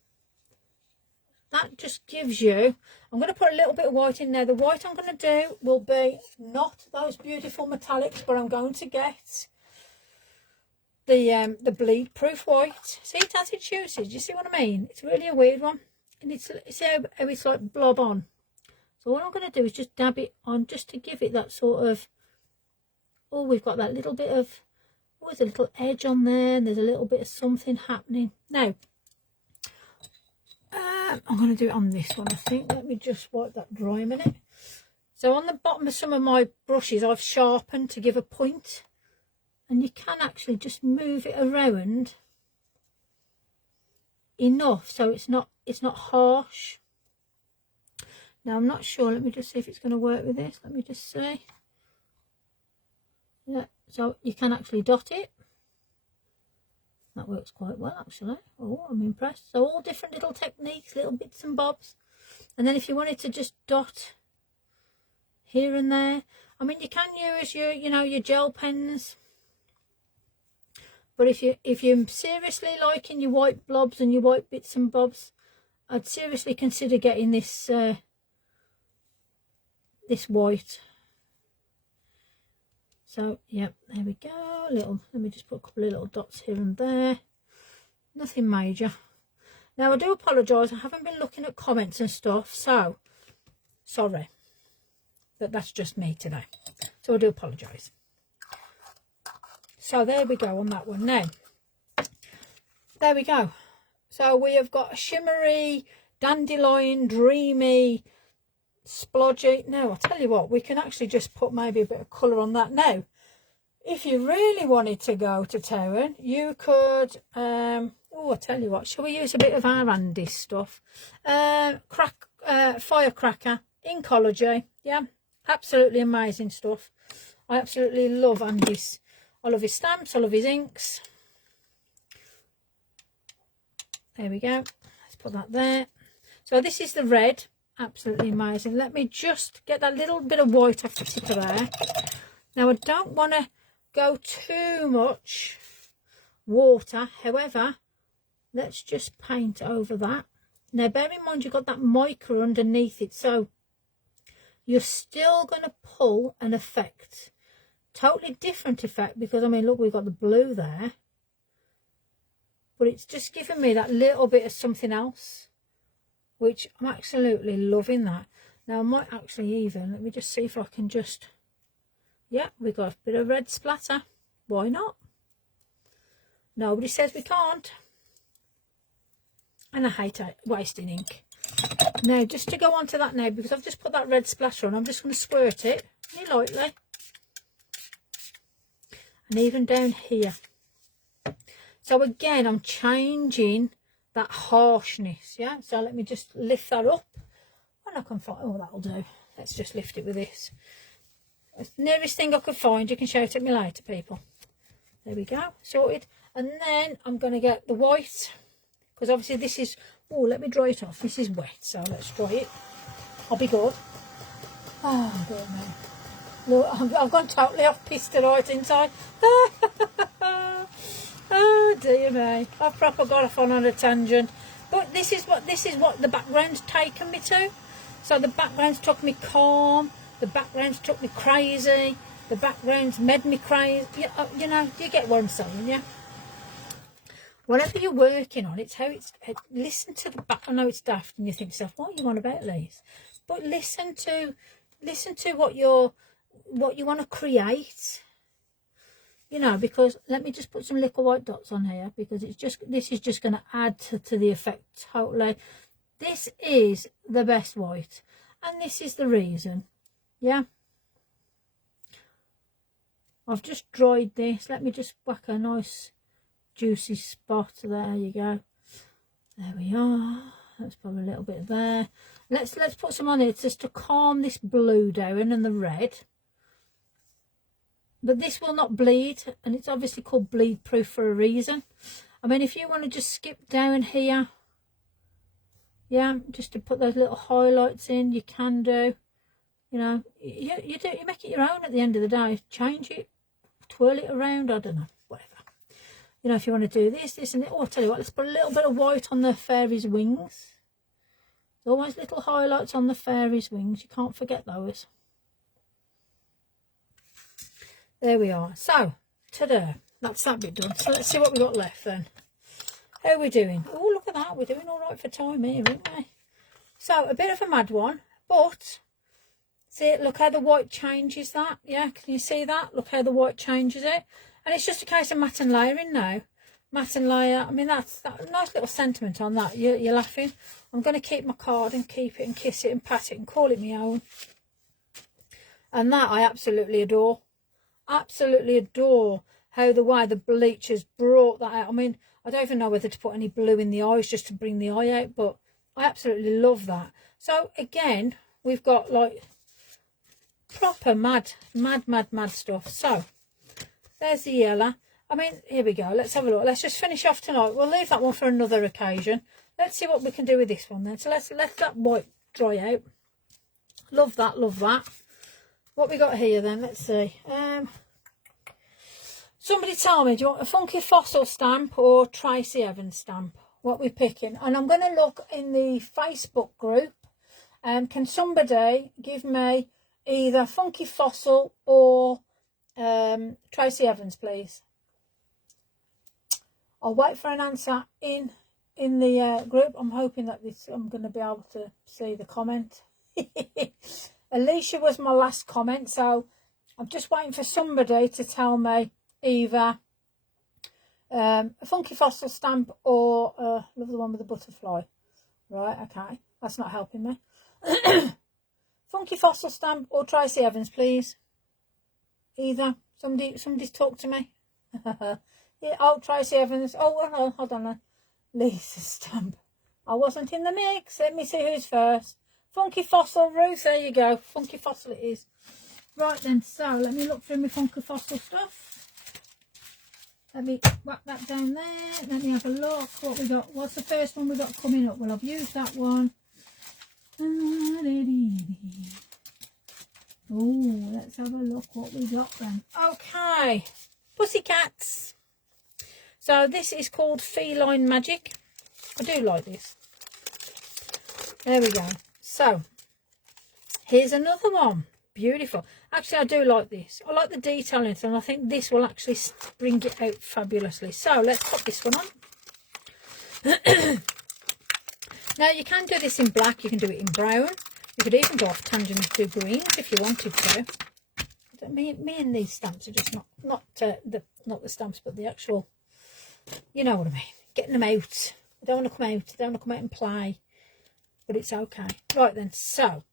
that just gives you, I'm going to put a little bit of white in there. The white I'm going to do will be not those beautiful metallics, but I'm going to get the bleed proof white. See, it has its uses. Do you see what I mean? It's really a weird one, and it's how it's like blob on. So what I'm going to do is just dab it on, just to give it that sort of, oh, we've got that little bit of, oh, there's a little edge on there, and there's a little bit of something happening. Now, I'm going to do it on this one, I think. Let me just wipe that dry a minute. So on the bottom of some of my brushes, I've sharpened to give a point. And you can actually just move it around enough so it's not harsh. Now I'm not sure. Let me just see if it's going to work with this. Let me just see. Yeah, so you can actually dot it. That works quite well, actually. Oh, I'm impressed. So all different little techniques, little bits and bobs. And then if you wanted to just dot here and there, I mean, you can use your, you know, your gel pens. But if you're seriously liking your white blobs and your white bits and bobs, I'd seriously consider getting this this white. So yeah, there we go. Let me just put a couple of little dots here and there. Nothing major. Now I do apologise, I haven't been looking at comments and stuff, so sorry. That's just me today. So I do apologise. So there we go on that one. Now, there we go. So we have got a shimmery, dandelion, dreamy, splodgy. Now, I'll tell you what, we can actually just put maybe a bit of colour on that. Now, if you really wanted to go to town, you could, oh, I'll tell you what, shall we use a bit of our Andy's stuff? Firecracker, Inkology. Yeah, absolutely amazing stuff. I absolutely love Andy's. I love his stamps, I love his inks. There we go. Let's put that there. So this is the red. Absolutely amazing. Let me just get that little bit of white off the tip of there. Now I don't want to go too much water. However, let's just paint over that. Now bear in mind you've got that mica underneath it. So you're still going to pull an effect. Totally different effect, because I mean, look, we've got the blue there, but it's just giving me that little bit of something else, which I'm absolutely loving that. Now I might actually even, let me just see if I can just, yeah, we've got a bit of red splatter. Why not? Nobody says we can't. And I hate wasting ink. Now just to go on to that now, because I've just put that red splatter on, I'm just going to squirt it really lightly. And even down here. So again, I'm changing that harshness. Yeah, so let me just lift that up, and I can find, oh, that'll do. Let's just lift it with this. It's the nearest thing I could find. You can shout at me later, people. There we go, sorted. And then I'm going to get the white, because obviously this is, oh, let me dry it off. This is wet, so let's dry it. I'll be good. Oh dear me. Look, I've gone totally off piste right inside. Oh dear me, I've proper got off on a tangent. But this is what the background's taken me to. So the background's took me calm, the background's took me crazy, the background's made me crazy. You know, you get what I'm saying, yeah? Whatever you're working on, it's how it's, listen to the back. I know it's daft and you think to yourself, what are you on about, Lise? But listen to what you want to create. you know, because let me just put some little white dots on here, because this is just going to add to the effect totally. This is the best white, and this is the reason. Yeah, I've just dried this. Let me just whack a nice juicy spot. There you go. There we are. That's probably a little bit there. Let's put some on it just to calm this blue down and the red. But this will not bleed, and it's obviously called bleed proof for a reason. I mean, if you want to just skip down here, yeah, just to put those little highlights in, you can do. You know, you make it your own at the end of the day. Change it, twirl it around, I don't know, whatever. You know, if you want to do this and it. Oh, I'll tell you what, let's put a little bit of white on the fairy's wings. There's always little highlights on the fairy's wings. You can't forget those. There we are. So, ta-da. That's that bit done. So let's see what we've got left then. How are we doing? Oh, look at that. We're doing all right for time here, aren't we? So, a bit of a mad one, but see, look how the white changes that. Yeah, can you see that? Look how the white changes it. And it's just a case of matte and layering now. Matte and layer. I mean, that's that nice little sentiment on that. You're laughing. I'm going to keep my card and keep it and kiss it and pat it and call it my own. And that I absolutely adore. Absolutely adore how the way the bleach has brought that out. I mean, I don't even know whether to put any blue in the eyes just to bring the eye out, but I absolutely love that. So again, we've got like proper mad stuff. So there's the yellow. I mean, here we go. Let's have a look. Let's just finish off tonight. We'll leave that one for another occasion. Let's see what we can do with this one then. So let's let that white dry out. Love that, love that. What we got here then? Let's see. Somebody tell me, do you want a Funky Fossil stamp or Tracy Evans stamp? What we're picking. And I'm going to look in the Facebook group. Can somebody give me either Funky Fossil or Tracy Evans, please? I'll wait for an answer in the group. I'm hoping that I'm going to be able to see the comment. Alicia was my last comment, so I'm just waiting for somebody to tell me either a Funky Fossil stamp or love the one with the butterfly. Right, okay, that's not helping me. Funky Fossil stamp or Tracy Evans, please. Either. Somebody's talk to me. Yeah, oh, Tracy Evans. Oh, hold on. Lisa stamp. I wasn't in the mix. Let me see who's first. Funky Fossil, Ruth. There you go. Funky Fossil it is. Right then, so let me look through my Funky Fossil stuff. Let me whack that down there. Let me have a look. What we got? What's the first one we got coming up? Well, I've used that one. Oh, let's have a look what we got then. Okay, Pussycats. So this is called Feline Magic. I do like this. There we go. So here's another one. Beautiful. Actually, I do like this. I like the detail in it, and I think this will actually bring it out fabulously. So let's put this one on. Now you can do this in black. You can do it in brown. You could even go off tangent to greens if you wanted to. Me and these stamps are just not the stamps, but the actual, you know what I mean. Getting them out. I don't want to come out. I don't want to come out and play. But it's okay. Right then. So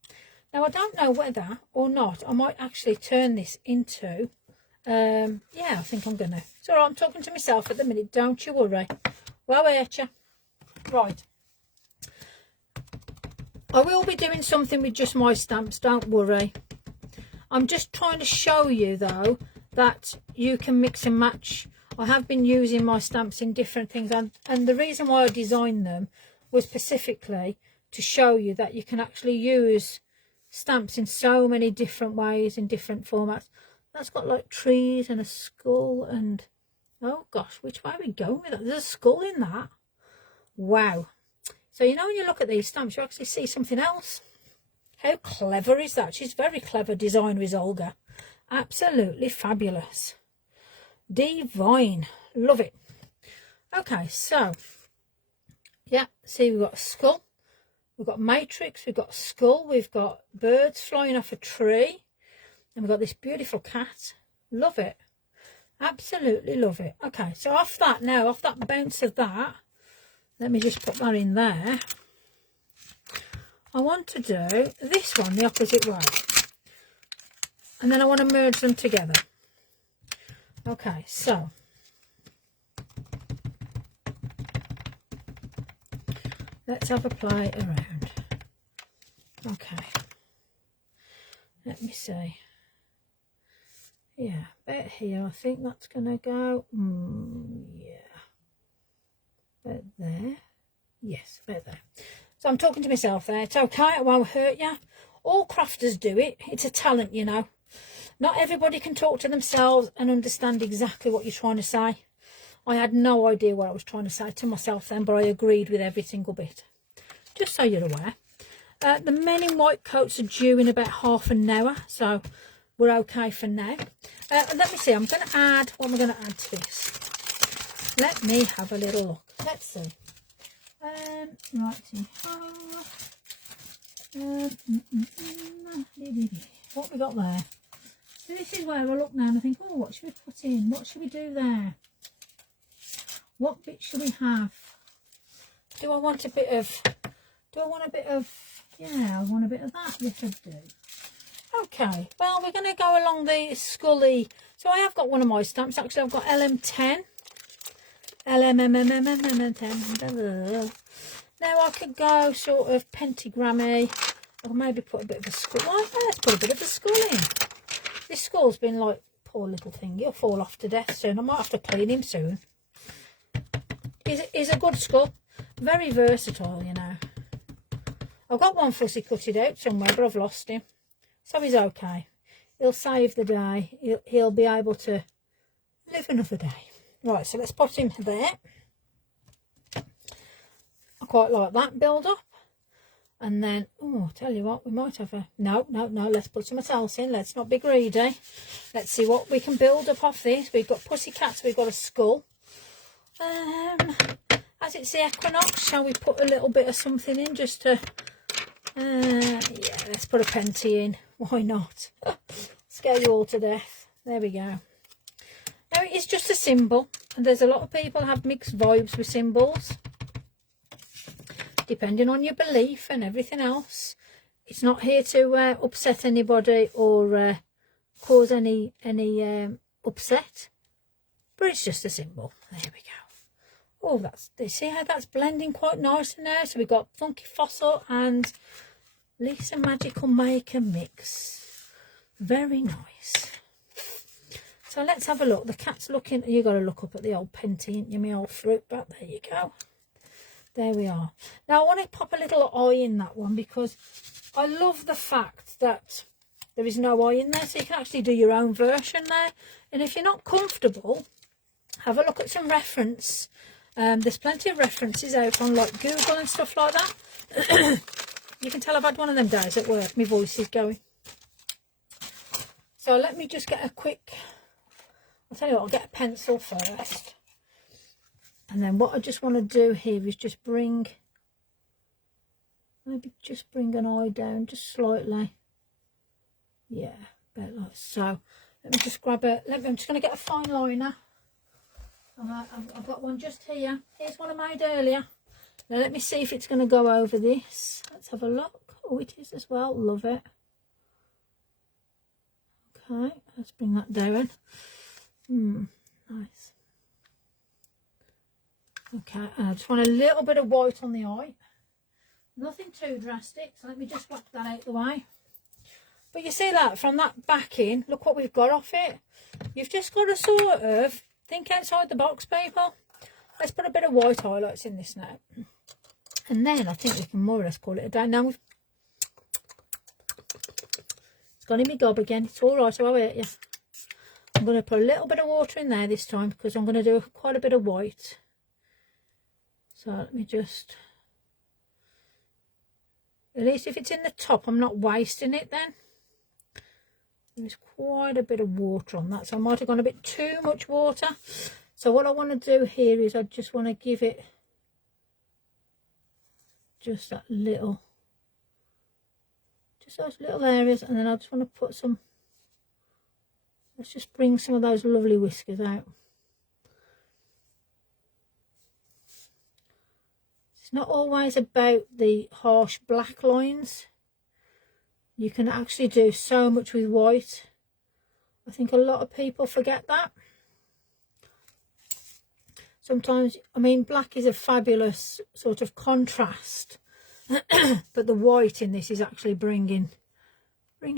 now I don't know whether or not I might actually turn this into. Yeah, I think I'm gonna. It's all right. I'm talking to myself at the minute. Don't you worry. Well, you. Right. I will be doing something with just my stamps, don't worry. I'm just trying to show you, though, that you can mix and match. I have been using my stamps in different things, and the reason why I designed them was specifically to show you that you can actually use stamps in so many different ways, in different formats. That's got, like, trees and a skull and... Oh, gosh, which way are we going with that? There's a skull in that. Wow. So, you know, when you look at these stamps, you actually see something else. How clever is that? She's very clever design with Olga. Absolutely fabulous. Divine. Love it. Okay, so, yeah, see, we've got a skull. We've got matrix. We've got a skull. We've got birds flying off a tree. And we've got this beautiful cat. Love it. Absolutely love it. Okay, so off that now, off that bounce of that, let me just put that in there. I want to do this one the opposite way. And then I want to merge them together. Okay, so let's have a play around. Okay, let me see. Yeah, about here, I think that's going to go. Yeah, about there. Yes, about there. So I'm talking to myself there. It's okay, it won't hurt you. All crafters do it. It's a talent, you know. Not everybody can talk to themselves and understand exactly what you're trying to say. I had no idea what I was trying to say to myself then, but I agreed with every single bit. Just so you're aware. The men in white coats are due in about half an hour, so we're okay for now. Let me see, I'm going to add, what am I going to add to this? Let me have a little look. Let's see. Righty. What we got there? So this is where I look now and I think, oh, what should we put in? What should we do there? What bit should we have? Do I want a bit of, yeah, I want a bit of that. Yes, I do. Okay, well, we're going to go along the Scully. So I have got one of my stamps. Actually, I've got LM10. LMMMMM10. Now I could go sort of pentagrammy. Or maybe put a bit of a skull. Well, let's put a bit of a skull in. This skull's been like, poor little thing. He'll fall off to death soon. I might have to clean him soon. He's a good skull. Very versatile, you know. I've got one fussy cutted out somewhere, but I've lost him. So he's okay. He'll save the day. He'll be able to live another day. Right, so let's put him there. I quite like that build up. And then, oh, I'll tell you what, we might have a... No, let's put something else in. Let's not be greedy. Let's see what we can build up off this. We've got pussycats, we've got a skull. As it's the equinox, shall we put a little bit of something in just to... yeah, let's put a penty in. Why not? Scare you all to death. There we go. Now, it is just a symbol. And there's a lot of people have mixed vibes with symbols. Depending on your belief and everything else. It's not here to upset anybody or cause any upset. But it's just a symbol. There we go. Oh, you see how that's blending quite nicely now? So we've got Funky Fossil and Lisa Magical Maker mix. Very nice. So let's have a look. The cat's looking. You got to look up at the old penty, ain't you? My old fruit bat. There you go. There we are. Now I want to pop a little eye in that one because I love the fact that there is no eye in there, so you can actually do your own version there. And if you're not comfortable, have a look at some reference. There's plenty of references out on like Google and stuff like that. You can tell I've had one of them days at work. My voice is going. So let me just get a quick... I'll tell you what, I'll get a pencil first. And then what I just want to do here is just bring... Maybe just bring an eye down just slightly. Yeah, about like so. Let me just grab a... I'm just going to get a fine liner. I've got one just here. Here's one I made earlier. Now let me see if it's going to go over this. Let's have a look. Oh, it is as well. Love it. Okay, let's bring that down. Nice. Okay, and I just want a little bit of white on the eye. Nothing too drastic, so let me just whack that out the way. But you see that from that backing, look what we've got off it. You've just got to sort of think outside the box, people. Let's put a bit of white highlights in this now. And then I think we can more or less call it a day. Now it's gone in my gob again. It's all right, so I hate you. I'm going to put a little bit of water in there this time because I'm going to do quite a bit of white. So let me just... At least if it's in the top, I'm not wasting it then. There's quite a bit of water on that, so I might have gone a bit too much water. So what I want to do here is I just want to give it just that little, just those little areas, and then I just want to put some Let's just bring some of those lovely whiskers out. It's not always about the harsh black lines. You can actually do so much with white. I think a lot of people forget that. Sometimes, I mean, black is a fabulous sort of contrast, but the white in this is actually bringing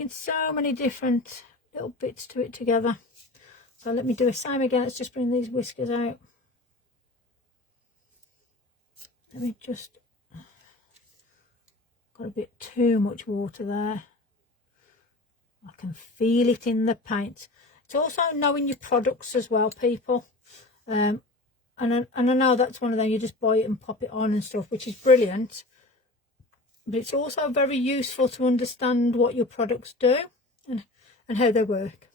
so many different little bits to it together. So let me do the same again. Let's just bring these whiskers out. Let me just, got a bit too much water there. I can feel it in the paint. It's also knowing your products as well, people. And I know that's one of them, you just buy it and pop it on and stuff, which is brilliant. But it's also very useful to understand what your products do and how they work.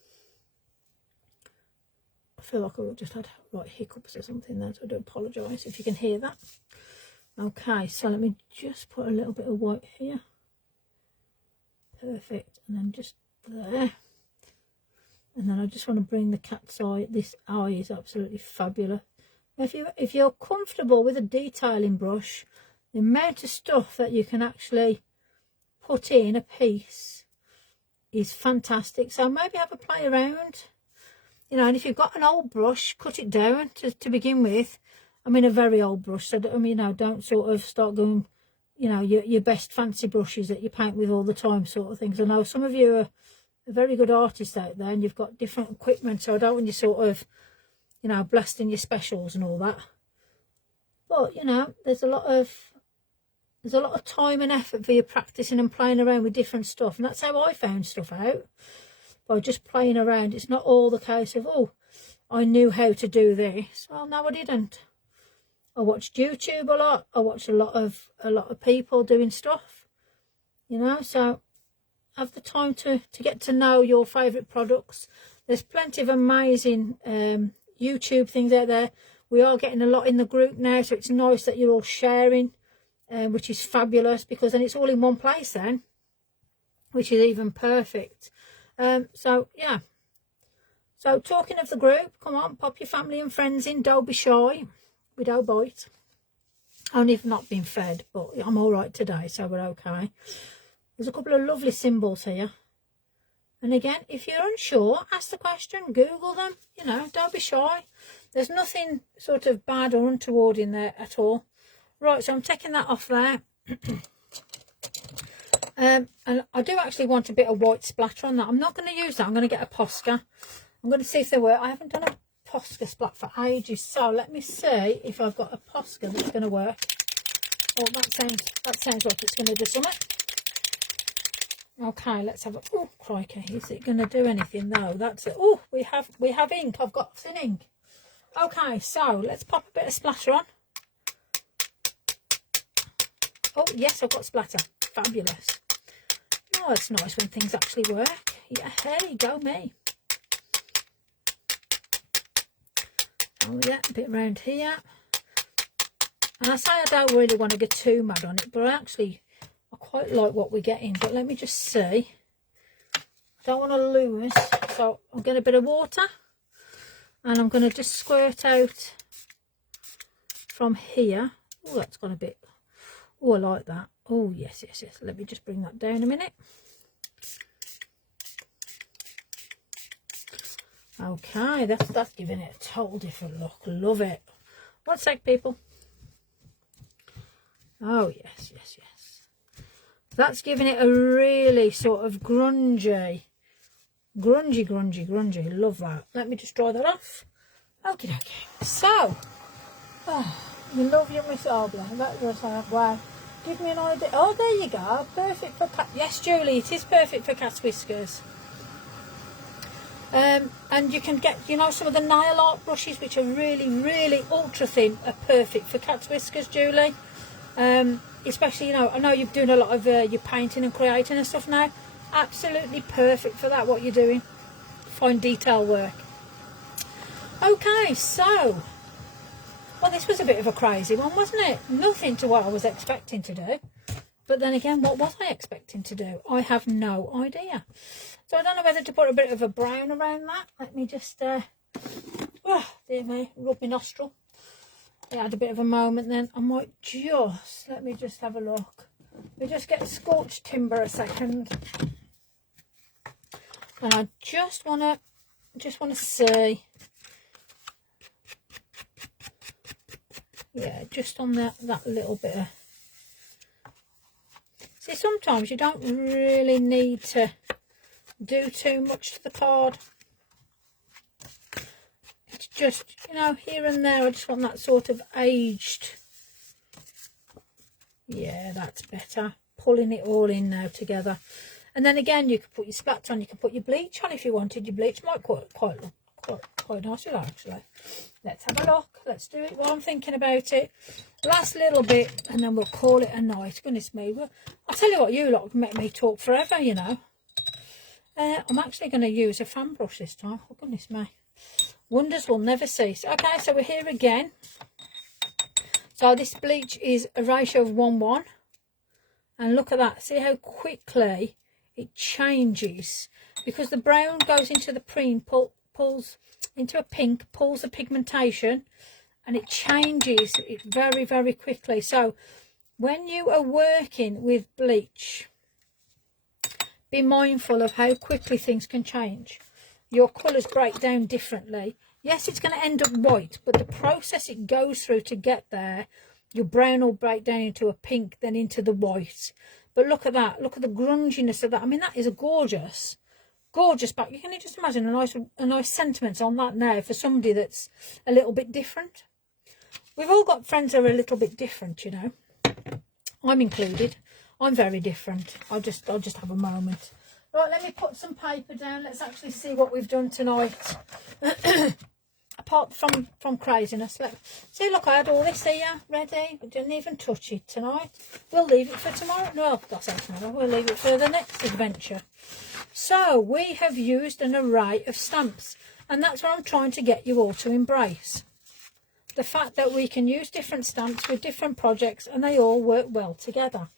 I feel like I just had like hiccups or something there, so I do apologise if you can hear that. Okay, so let me just put a little bit of white here. Perfect. And then just there. And then I just want to bring the cat's eye. This eye is absolutely fabulous. If you're comfortable with a detailing brush, the amount of stuff that you can actually put in a piece is fantastic. So maybe have a play around, you know, and if you've got an old brush, cut it down to begin with. I mean, a very old brush, so I mean, you know, don't sort of start going, you know, your best fancy brushes that you paint with all the time sort of things. I know some of you are very good artists out there and you've got different equipment, so I don't want you sort of, you know, blasting your specials and all that. But, you know, there's a lot of time and effort for you practicing and playing around with different stuff, and that's how I found stuff out, by just playing around. It's not all the case of, oh, I knew how to do this. Well, no, I didn't. I watched YouTube a lot. I watched a lot of people doing stuff, you know. So have the time to get to know your favourite products. There's plenty of amazing YouTube things out there. We are getting a lot in the group now, so it's nice that you're all sharing, which is fabulous, because then it's all in one place then, which is even perfect. So yeah. So talking of the group, come on, pop your family and friends in. Don't be shy. We don't bite. Only if not been fed, but I'm all right today, so we're okay. There's a couple of lovely symbols here. And again, if you're unsure, ask the question, Google them, you know, don't be shy. There's nothing sort of bad or untoward in there at all. Right, so I'm taking that off there. And I do actually want a bit of white splatter on that. I'm not going to use that. I'm going to get a Posca. I'm going to see if they work. I haven't done a Posca splat for ages, so let me see if I've got a Posca that's going to work. Oh, that sounds like it's going to do something. Okay, let's have a, oh crikey, is it going to do anything? No, that's it. Oh, we have ink. I've got thin ink. Okay, so let's pop a bit of splatter on. Oh yes, I've got splatter. Fabulous. Oh, it's nice when things actually work. Yeah, hey, go me. Oh yeah, a bit around here. And I say I don't really want to get too mad on it, but I quite like what we're getting. But let me just see. I don't want to lose. So I'm getting a bit of water. And I'm going to just squirt out from here. Oh, that's gone a bit. Oh, I like that. Oh, yes, yes, yes. Let me just bring that down a minute. Okay, that's giving it a total different look. Love it. One sec, people. Oh, yes, yes, yes. That's giving it a really sort of grungy. Love that. Let me just dry that off. Okay, okay. So, you love your Miss Arbler. That was wow. Give me an idea. Oh, there you go. Perfect for cat. Yes, Julie, it is perfect for cat's whiskers. And you can get, you know, some of the nail art brushes, which are really, really ultra thin, are perfect for cat's whiskers, Julie. Especially, you know, I know you're doing a lot of your painting and creating and stuff now. Absolutely perfect for that, what you're doing. Fine detail work. Okay, so, well, this was a bit of a crazy one, wasn't it? Nothing to what I was expecting to do. But then again, what was I expecting to do? I have no idea. So I don't know whether to put a bit of a brown around that. Let me just, oh, dear me, rub my nostril. I had a bit of a moment then. I might just, let me just have a look. We just get scorched timber a second. And I just want to see. Yeah, just on that little bit of... See, sometimes you don't really need to do too much to the card. It's just, you know, here and there, I just want that sort of aged. Yeah, that's better. Pulling it all in now together. And then again, you can put your splats on, you can put your bleach on if you wanted. Your bleach might quite nice with that, actually. Let's have a look. Let's do it while I'm thinking about it. Last little bit, and then we'll call it a night. Goodness me. Well, I'll tell you what, you lot can make me talk forever, you know. I'm actually going to use a fan brush this time. Oh, goodness me. Wonders will never cease. Okay, so we're here again. So this bleach is a ratio of 1:1. And look at that. See how quickly it changes. Because the brown goes into the preen, pulls into a pink, pulls the pigmentation, and it changes it very, very quickly. So when you are working with bleach, be mindful of how quickly things can change. Your colours break down differently. Yes, it's going to end up white, but the process it goes through to get there, your brown will break down into a pink, then into the white. But look at that. Look at the grunginess of that. I mean, that is a gorgeous back. You can just imagine a nice sentiment on that now for somebody that's a little bit different. We've all got friends that are a little bit different, you know. I'm included. I'm very different. I'll just have a moment. Right, let me put some paper down. Let's actually see what we've done tonight. Apart from craziness. See, look, I had all this here ready. We didn't even touch it tonight. We'll leave it for tomorrow. No, that's not tomorrow. We'll leave it for the next adventure. So we have used an array of stamps, and that's what I'm trying to get you all to embrace. The fact that we can use different stamps with different projects and they all work well together.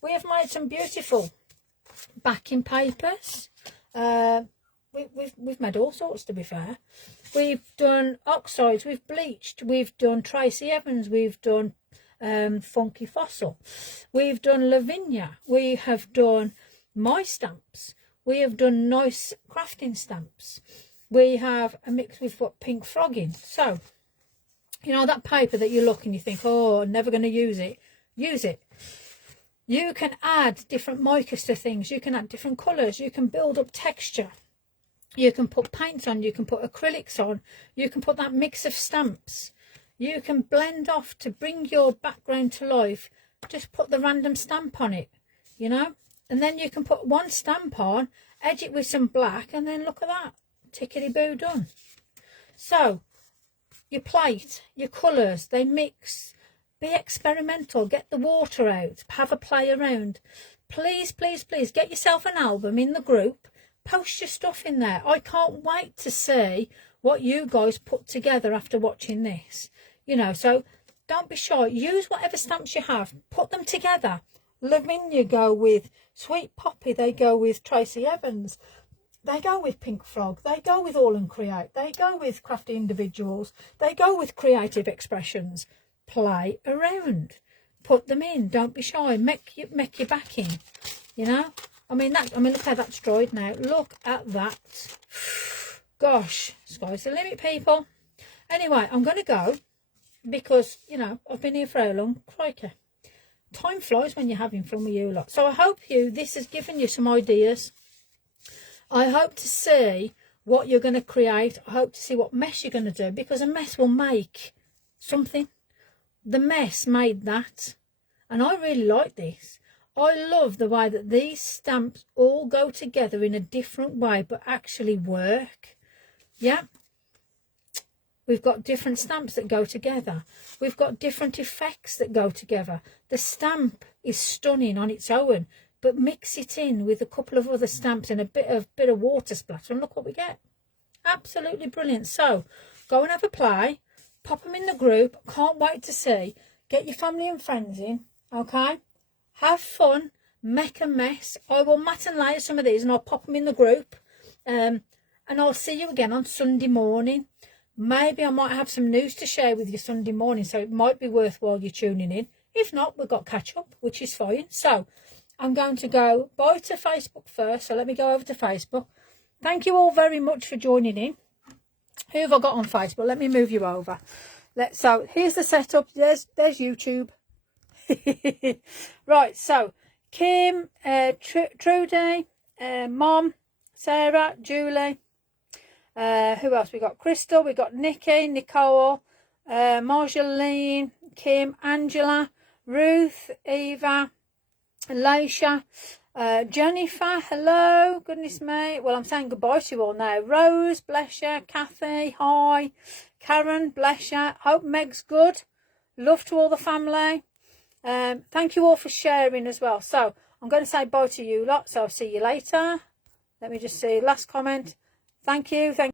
We have made some beautiful backing papers. We've made all sorts, to be fair. We've done oxides, we've bleached, we've done Tracy Evans, we've done Funky Fossil, we've done Lavinia, we have done my stamps, we have done nice crafting stamps, we have a mix with what Pink Frog in. So, you know, that paper that you look and you think, oh, I'm never going to use it. Use it. You can add different micas to things. You can add different colours. You can build up texture. You can put paints on. You can put acrylics on. You can put that mix of stamps. You can blend off to bring your background to life. Just put the random stamp on it, you know. And then you can put one stamp on, edge it with some black, and then look at that. Tickety-boo, done. So, your plate, your colours, they mix. Be experimental. Get the water out. Have a play around. Please, please, please get yourself an album in the group. Post your stuff in there. I can't wait to see what you guys put together after watching this. You know, so don't be shy. Use whatever stamps you have. Put them together. Lavinia go with Sweet Poppy. They go with Tracy Evans. They go with Pink Frog. They go with All and Create. They go with Crafty Individuals. They go with Creative Expressions. Play around. Put them in. Don't be shy. Make your backing. You know. I mean, look how that's dried now. Look at that. Gosh, sky's the limit, people. Anyway, I'm going to go because, you know, I've been here for how long? Crikey. Time flies when you're having fun with you lot. So I hope this has given you some ideas. I hope to see what you're going to create. I hope to see what mess you're going to do, because a mess will make something. The mess made that. And I really like this. I love the way that these stamps all go together in a different way, but actually work. Yeah. We've got different stamps that go together. We've got different effects that go together. The stamp is stunning on its own, but mix it in with a couple of other stamps and a bit of water splatter, and look what we get. Absolutely brilliant. So go and have a play. Pop them in the group. Can't wait to see. Get your family and friends in. Okay. have fun, make a mess. I will mat and layer some of these and I'll pop them in the group. And I'll see you again on Sunday morning. Maybe I might have some news to share with you Sunday morning, so it might be worthwhile you tuning in. If not, we've got catch up, which is fine. So I'm going to go bye to Facebook first. So let me go over to Facebook. Thank you all very much for joining in. Who have I got on Facebook? Let me move you over. So here's the setup. There's YouTube. Right, so Kim, Trudy, Mom, Sarah, Julie. Who else? We got Crystal, we got Nikki, Nicole, Marjolaine, Kim, Angela, Ruth, Eva, Elisha, Jennifer, hello, goodness me. Well, I'm saying goodbye to you all now. Rose, bless you. Kathy, hi. Karen, bless you. Hope Meg's good. Love to all the family. Thank you all for sharing as well. So I'm going to say bye to you lot. So I'll see you later. Let me just see last comment. Thank you.